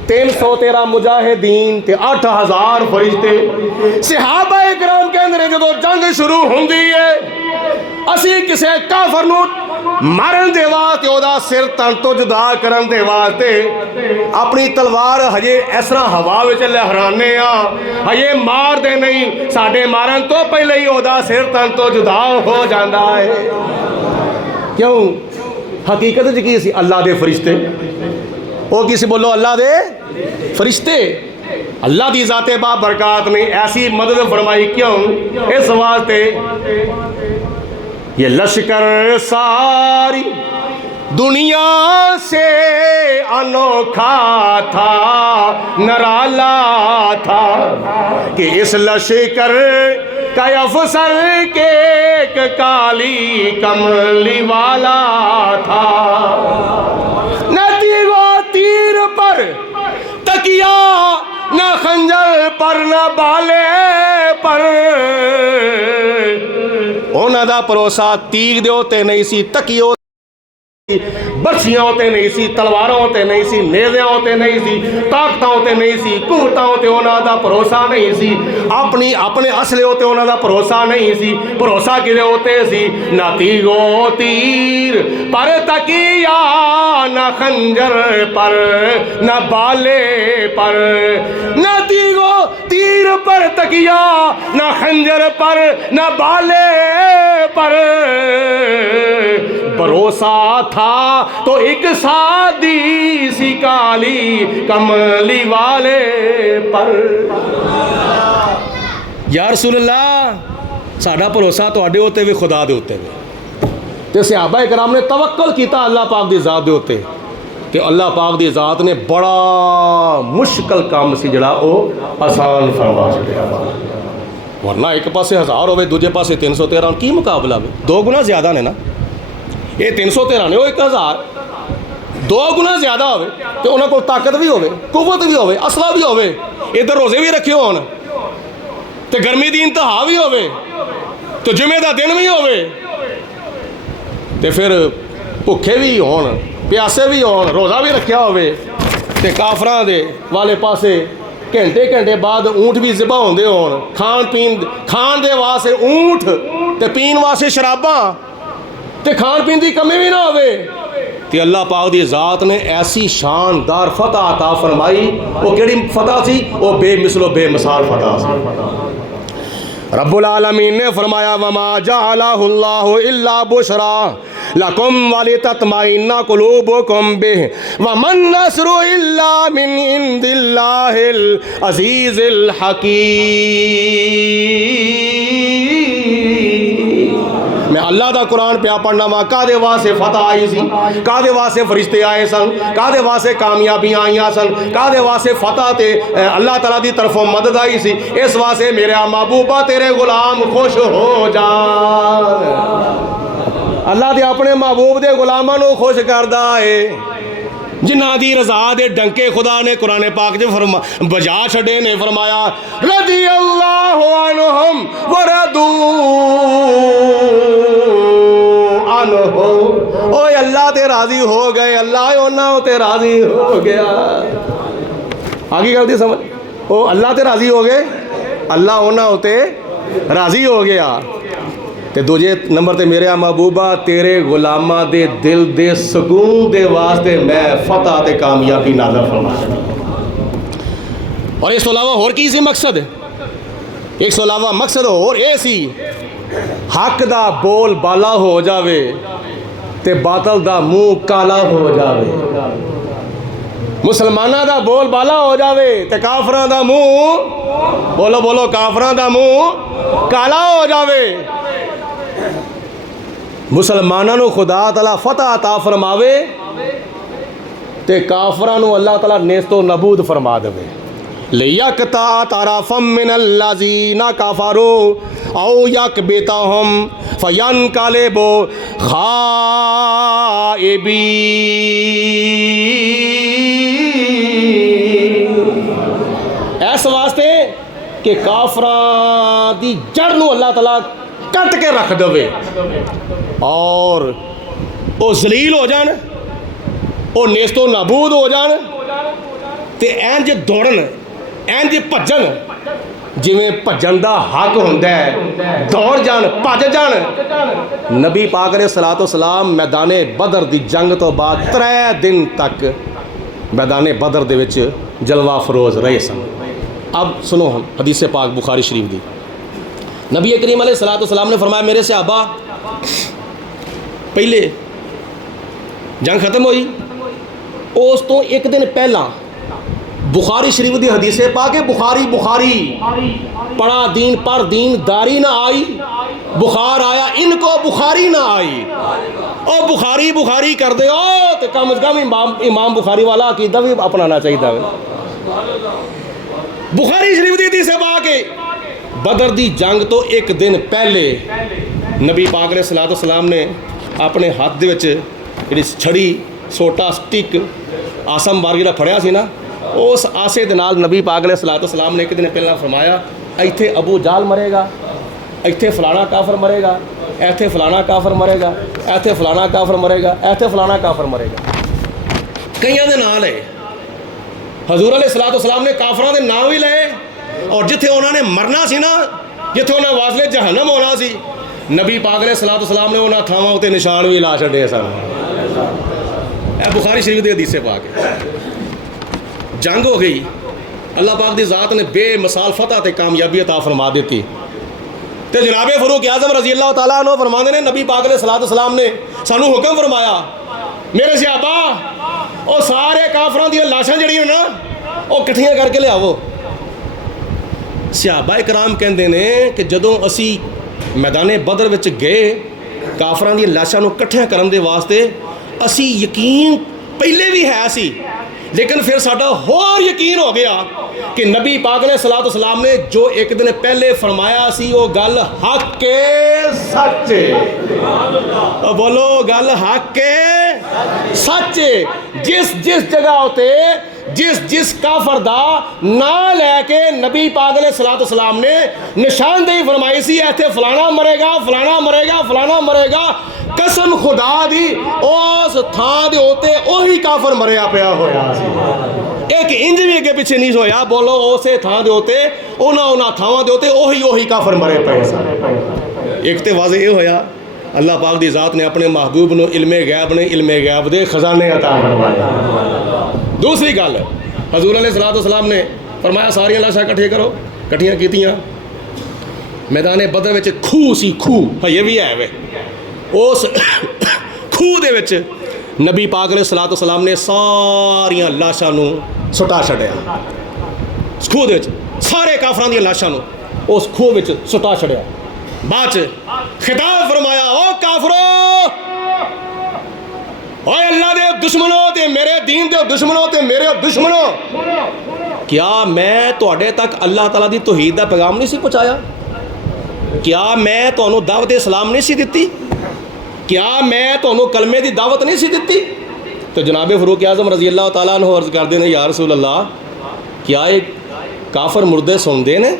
313 मुजाहिदीन ते 8000 फरिश्ते। सहाबाए किराम कहंदे ने जदों जंग शुरू हुंदी है असी किसी काफर नूं मारन दे वास्ते ओदा सिर तन तो जुदा करन दे वास्ते अपनी तलवार हजे इस तरह हवा विच लहराने आ, हजे मार दे नहीं, साडे मारन तो पहले ही ओदा सिर तन तो जुदा हो जाता है। क्यों? हकीकत च की सी? अल्लाह दे फरिश्ते, वो किसी बोलो अल्लाह दे फरिश्ते। अल्लाह दी ज़ाते बा बरकात ने ऐसी मदद फरमाई। क्यों? इस वास्ते ये लश्कर सारी दुनिया से अनोखा था, नराला था कि इस लश्कर का अफसर के एक काली कमली वाला था। न तीर पर तकिया, न खंजर पर, न ਉਹਨਾਂ ਦਾ ਭਰੋਸਾ ਤੀਰ ਦੇ ਉੱਤੇ ਨਹੀਂ ਸੀ, ਤਕੀਓ बर्छियां ते नहीं सी, तलवारों ते नहीं सी, नेज़ियां ते नहीं सी, ताकतां ते नहीं सी, कुवतां ते उन्हां दा भरोसा नहीं सी, अपने असले ते उन्हां दा भरोसा नहीं सी। भरोसा किदे उत्ते सी? ना तीगो तीर पर तकिया, ना खंजर पर, ना बाले पर। ना तीगो तीर पर तकिया, ना खंजर पर, ना बाले पर। भरोसा था तो एक सादी सी काली कमली वाले पर। या रसूल अल्लाह साडा भरोसा तुहाडे उत्ते भी खुदा दे उत्ते भी। ते सहाबा इकराम ने तवक्कुल कीता अल्लाह पाक दी ज़ात दे उत्ते, ते अल्लाह पाक दी ज़ात ने बड़ा मुश्किल काम सी जिहड़ा ओह आसान फरमा छड्डिया। वरना एक पासे 1000 होवे, दूजे पासे 313, की मुकाबला वे? 2 गुना ज़्यादा ने ना। ये 313 ने, वो 1000, 2 गुना ज़्यादा होवे तो उन्होंने को ताकत भी होवे, कुव्वत भी होवे, असला भी होवे, इधर रोज़े भी रखे होन, तो गर्मी दी इंतहा भी होवे, तो जुमे दा दिन भी होवे, तो फिर भुखे भी होन, प्यासे भी होन, रोज़ा भी रखा होवे, तो काफरां दे वाले पासे घंटे घंटे बाद ऊँट भी ज़िबा होंदे होन, खाण दे वास्ते ऊँट ते पीण वास्ते शराबां, ते खाण पीण की कमी भी ना होवे। ते अल्लाह पाक दी ज़ात ने ऐसी शानदार फतह अता फरमाई। वो केड़ी फतह सी? वो बेमिसलो बेमिसाल फतह सी। रब्बुल आलमीन ने फरमाया वमा जअलहुल्लाहु इल्ला बुशरा लकुम वलितत्मइन्ना कुलूबुकुम बिहि वमन नस्रु इल्ला मिन इंदिल्लाहिल अज़ीज़िल हकीम। मैं अल्लाह दा कुरान पिया पढ़ना वा, कादे वास्ते फतह आई सी, कादे वास्ते फरिश्ते आए सन, कादे वास्ते कामयाबियां आईयां सन, कादे वास्ते फतह ते अल्लाह तआला दी तरफों मदद आई सी। इस वास्ते मेरे महबूबा तेरे गुलाम खुश हो जान। अल्लाह दे अपने महबूब दे गुलामां नूं खुश करदा है, जिन्हां दी रज़ा दे डंके खुदा ने कुरान पाक च बजा छड़े ने। फरमाया रज़ी अल्लाहु अन्हुम व रदू अन्हु। ओए अल्लाह ते राज़ी हो गए, अल्लाह उन्हां ते राज़ी हो गया। आगे गल दी समझ? ओ अल्लाह ते राज़ी हो गए, अल्लाह उन्हां ते राज़ी हो गया। ते दूजे नंबर ते मेरे महबूबा तेरे गुलामां दे दिल दे सकून दे वास्ते मैं फतह ते कामयाबी नाज़िल फरमा। और इस तो अलावा होर की सी मकसद? इस तो अलावा मकसद होर ये सी हक दा बोल बाला हो जावे ते बातल दा मुंह काला हो जावे। मुसलमाना दा बोल बाला हो जावे ते काफरां दा मुंह, बोलो बोलो, काफरां दा मुंह काला हो जावे। मुसलमानों नूं खुदा तआला फतह अता फरमावे ते काफरां नूं अल्लाह तआला नेस्तो नबूद फरमा देवे। लियक़ता तरफ़म मिनल्लज़ीना कफ़रू औ यकबितहुम फ़यनक़लिबू ख़ाइबीन। इस वास्ते कि काफरां दी जड़ नूं अल्लाह तआला कट के रख देवे और वो जलील हो जान, वो नेस्तो नाबूद हो जान, ते इंज दौड़न, इंज भजन जिवें भजन दा हक हुंदा है, दौड़ जान, भज जान। नबी पाक अलैहिस्सलातु वस्सलाम मैदाने बदर दी जंग तो बाद 3 दिन तक मैदाने बदर दे विच जलवा फरोज रहे सन। अब सुनो हम हदीस पाक बुखारी शरीफ दी। नबी करीम अलैहिस्सलातु वस्सलाम ने फरमाया मेरे सहाबा पहले जंग खत्म हुई, उस तो एक दिन पहला बुखारी शरीफ की हदीसे पाक है। बुखारी बुखारी पढ़ा दीन पर दीन दारी ना आई, बुखार आया इनको बुखारी ना आई। और बुखारी बुखारी कर दे तो कम से कम इमाम बुखारी वाला अकीदा भी अपनाना चाहिए। बुखारी शरीफ की हदीसे पाक है। बदर दी जंग तो एक दिन पहले नबी पाक अलैहिस्सलातु वस्सलाम ने अपने हाथ दे विच जिहड़ी छड़ी सोटा स्टिक आसम वार जिहड़ा फड़िया सी ना, उस आसे दे नाल नबी पाक अलैहिस्सलातु वस्सलाम ने एक दिन पहला फरमाया इत्थे अबू जाल मरेगा, इत्थे फलाना काफर मरेगा, ਇੱਥੇ ਫਲਾਣਾ ਕਾਫਰ ਮਰੇਗਾ, ਇੱਥੇ ਫਲਾਣਾ ਕਾਫਰ ਮਰੇਗਾ, ਇੱਥੇ ਫਲਾਣਾ ਕਾਫਰ ਮਰੇਗਾ। ਕਈਆਂ ਦੇ ਨਾਂ ਲਏ। ਹਜ਼ੂਰ अलैहिस्सलाम ਨੇ ਕਾਫਰਾਂ ਦੇ ਨਾਂ ਵੀ ਲਏ, ਔਰ ਜਿੱਥੇ ਉਹਨਾਂ ਨੇ ਮਰਨਾ ਸੀ ਨਾ, ਜਿੱਥੇ ਉਹਨਾਂ ਵਾਸਲੇ ਜਹੰਨਮ ਹੋਣਾ ਸੀ, ਨਬੀ ਪਾਕ अलैहिस्सलाम ਨੇ ਉਹਨਾਂ ਥਾਵਾਂ ਉੱਤੇ ਨਿਸ਼ਾਨ ਵੀ ਲਾ ਛੱਡੇ ਸਨ। ਇਹ ਬੁਖਾਰੀ ਸ਼ਰੀਫ ਦੇ ਹਦੀਸੇ ਪਾ ਕੇ ਜੰਗ ਹੋ ਗਈ, अल्लाह पाक की ज़ात ने बेमिसाल फतह ते कामयाबी अता फरमा दी। तो जनाबे फरूक आज़म रज़ी अल्लाह तआला अन्हु फरमाते ने नबी पाक अलैहिस्सलाम ने सानू हुक्म फरमाया, मेरे सहाबा वो सारे काफरां दी लाशां जड़ियां ना वो इकट्ठियां करके लियावो। सहाबा इकराम कहते हैं कि जदों असी मैदाने बदर विच गए काफरां दी लाशां नू इकट्ठियां करन दे वास्ते असी यकीन पहले भी है सी, लेकिन फिर साडा होर यकीन हो गया कि नबी पाक अलैहिस्सलाम ने जो एक दिन पहले फरमाया सी वो गल हक है सच है। बोलो गल हक है सच है। जिस जिस जगह उते जिस जिस काफर दा ना लैके नबी पाक अलैहिस्सलाम ने निशानदेही फरमाई सी, इत्थे फलाना मरेगा, फलाना मरेगा, फलाना मरेगा, कसम खुदा दी उस थां दे उत्ते ओही काफर मरिया पिया होया सी। एक इंज भी अगे पिछे नहीं होया। बोलो उसे थां दे उत्ते उन्हां थावां दे उत्ते ओही काफर मरे पे सन। एक ते वाज़े ये होया अल्लाह पाक दी ज़ात ने अपने महबूब नूं इल्मे गैब दे खजाने अता फरमाए। दूसरी गल हज़ूर अलैहिस्सलाम ने फरमाया सारियां लाशां इकट्ठियां करो, इकट्ठियां कीतियां। मैदान बदर विच खूह सी, खूह हजे भी है वे, उस खूह दे विच नबी पाक अलैहिस्सलाम ने सारियां लाशां नूं सुटा छड्डिया। उस खूह दे विच सारे काफरां दी लाशां नूं उस खूह विच सुटा छड्डिया। बाद च खिताब फरमाया, ओ काफरो, ओए अल्लाह दे दुश्मनों ते मेरे दीन दे दुश्मनों ते मेरे दुश्मनों, क्या मैं तुहाडे तक अल्लाह ताला दी तौहीद दा पैगाम नहीं सी पहुँचाया? क्या मैं तुहानूं दावत इस्लाम नहीं सी दित्ती? क्या मैं तुहानूं कलमे दी दावत नहीं सी दित्ती? तो जनाब फरूक आज़म रज़ी अल्लाह तआला अन्हु अर्ज़ करते हैं, या रसूल अल्लाह, क्या ये काफर मुर्दे सुनते ने?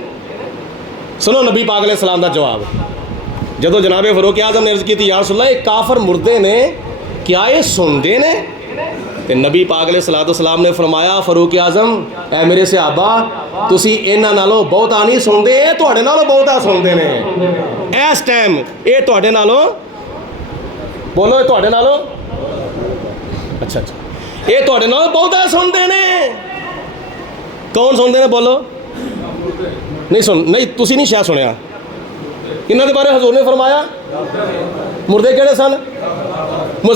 सुनो नबी पाक अलैहिस्सलाम दा जवाब। जदों जनाब फरूक आज़म ने अर्ज़ की, या रसूल अल्लाह, ये काफर मुर्दे ने क्या ये सुनते ने? तो नबी पाक अलैहिस्सलाम ने फरमाया, फरूक आज़म ऐ मेरे सहाबा, तुसी इन्हां नालों बहुता नहीं सुनते, तुहाडे नालों बहुता सुनते ने। इस टाइम ये तुहाडे नालों, बोलो तुहाडे नालों, अच्छा, ये तुहाडे नालों बहुता सुनते ने। कौन सुनते ने? बोलो। नहीं तुसी नहीं शायद सुनिया। इन्हां दे बारे हजूर ने फरमाया मुर्दे किहड़े सन?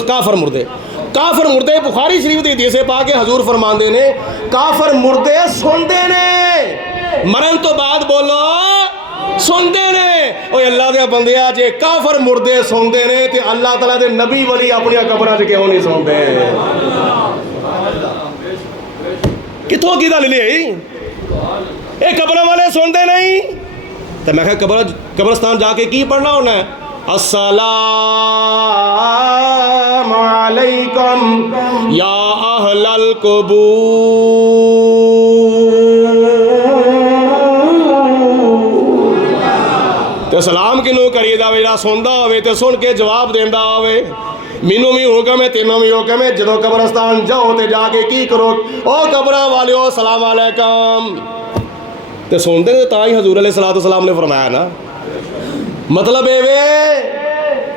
काफर मुर्दे। काफर मुर्दे बुखारी शरीफ दी हदीस पा के हजूर फरमाते ने काफर मुर्दे सुनते ने, मरन तो बाद बोलो सुनते ने। ओए अल्लाह दे बंदिया, जे काफर मुर्दे सुनते ने ते अल्लाह ताला दे नबी वली अपनी कब्रां च क्यों नहीं सुनते? कितों की गल लियाई? ये कब्रां वाले सुनते नहीं। तो मैं कब्रस्तान जाके की पढ़ना होना है? अस्सलामु अलैकुम या अहलल कुबूर। तो सलाम किनू करी दा? जेड़ा सुनदा होवे ते सुन के जवाब देंदा होवे। मैनू भी हुक्म है, तेनों भी हुक्म है, जो कब्रस्तान जाओ तो जाके की करो, ओ कब्रां वालिओ सलाम अलैकुम। तो सुनते हैं तो ही हजूर अलैहिस्सलाम ने फरमाया ना, मतलब वे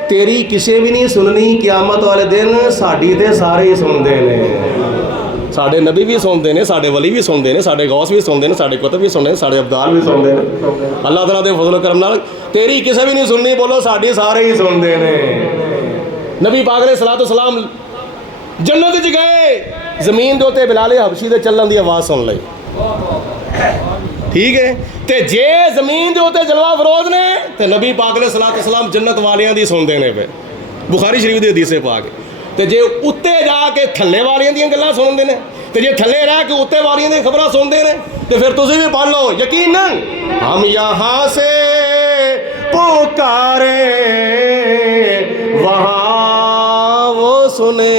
तेरी किसी भी नहीं सुननी, क़यामत वाले दिन साड़ी ते सारे ही सुनते हैं। साढ़े नबी भी सुनते हैं, साढ़े वली भी सुनते हैं, साढ़े गौस भी सुनते हैं, साढ़े कुतुब भी सुनते हैं, साढ़े अब्दाल भी सुनते हैं। अल्लाह ताला दे फजल करम नाल तेरी किसी भी नहीं सुननी, बोलो साड़ी सारे ही सुनते हैं। नबी पाक अलैहिस्सलाम जन्नत च गए, जमीन के उत्ते बिलाल हबशी दे चलन की आवाज़ सुन ली, ठीक है। तो जे जमीन के उत्ते जलवा फरोज ने तो नबी पाक अलैहिस्सलाम जन्नत वालियां दी सुनते हैं पे, बुखारी शरीफ के हदीसे पा के। तो जे उत्ते जाके थल्ले वालियां दी गल्लां सुनते हैं, तो जे थल्ले रह के उत्ते वालियां दी खबरां सुनते हैं, तो फिर तुसीं भी पढ़ लो, यकीनन हम यहाँ से पुकारे वहाँ वो सुने।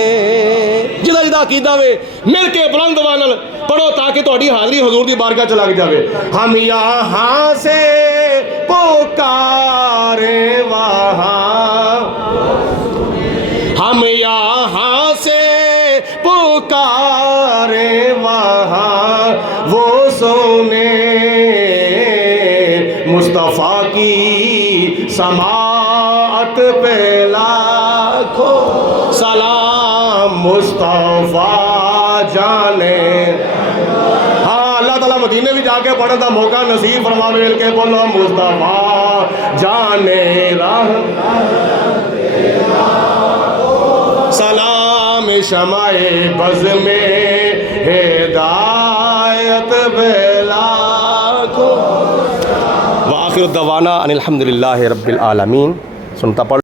जिदा जिदा कीदा वे मिल के बुलंद वानल पढ़ो ताकि तुहाडी हाज़री हजूर दी बारगाह च लग जाए। हम यहाँ से पुकारे वहाँ, हम यहाँ से पुकारे वहाँ, वो सोने मुस्तफ़ा की समाअत पे लाखों सलाम मुस्तफ़ा जाने। हाँ, अल्लाह ताला मदीने भी जाके पढ़ने का मौका नसीब फरमा मिल के बोलो मुस्तफ़ा जाने राह, सलाम शमाए बज़ में हिदायत बेला को। व आखिर दवाना अनिल हम्दुलिल्लाहि रब्बिल आलमीन। सुनता पढ़।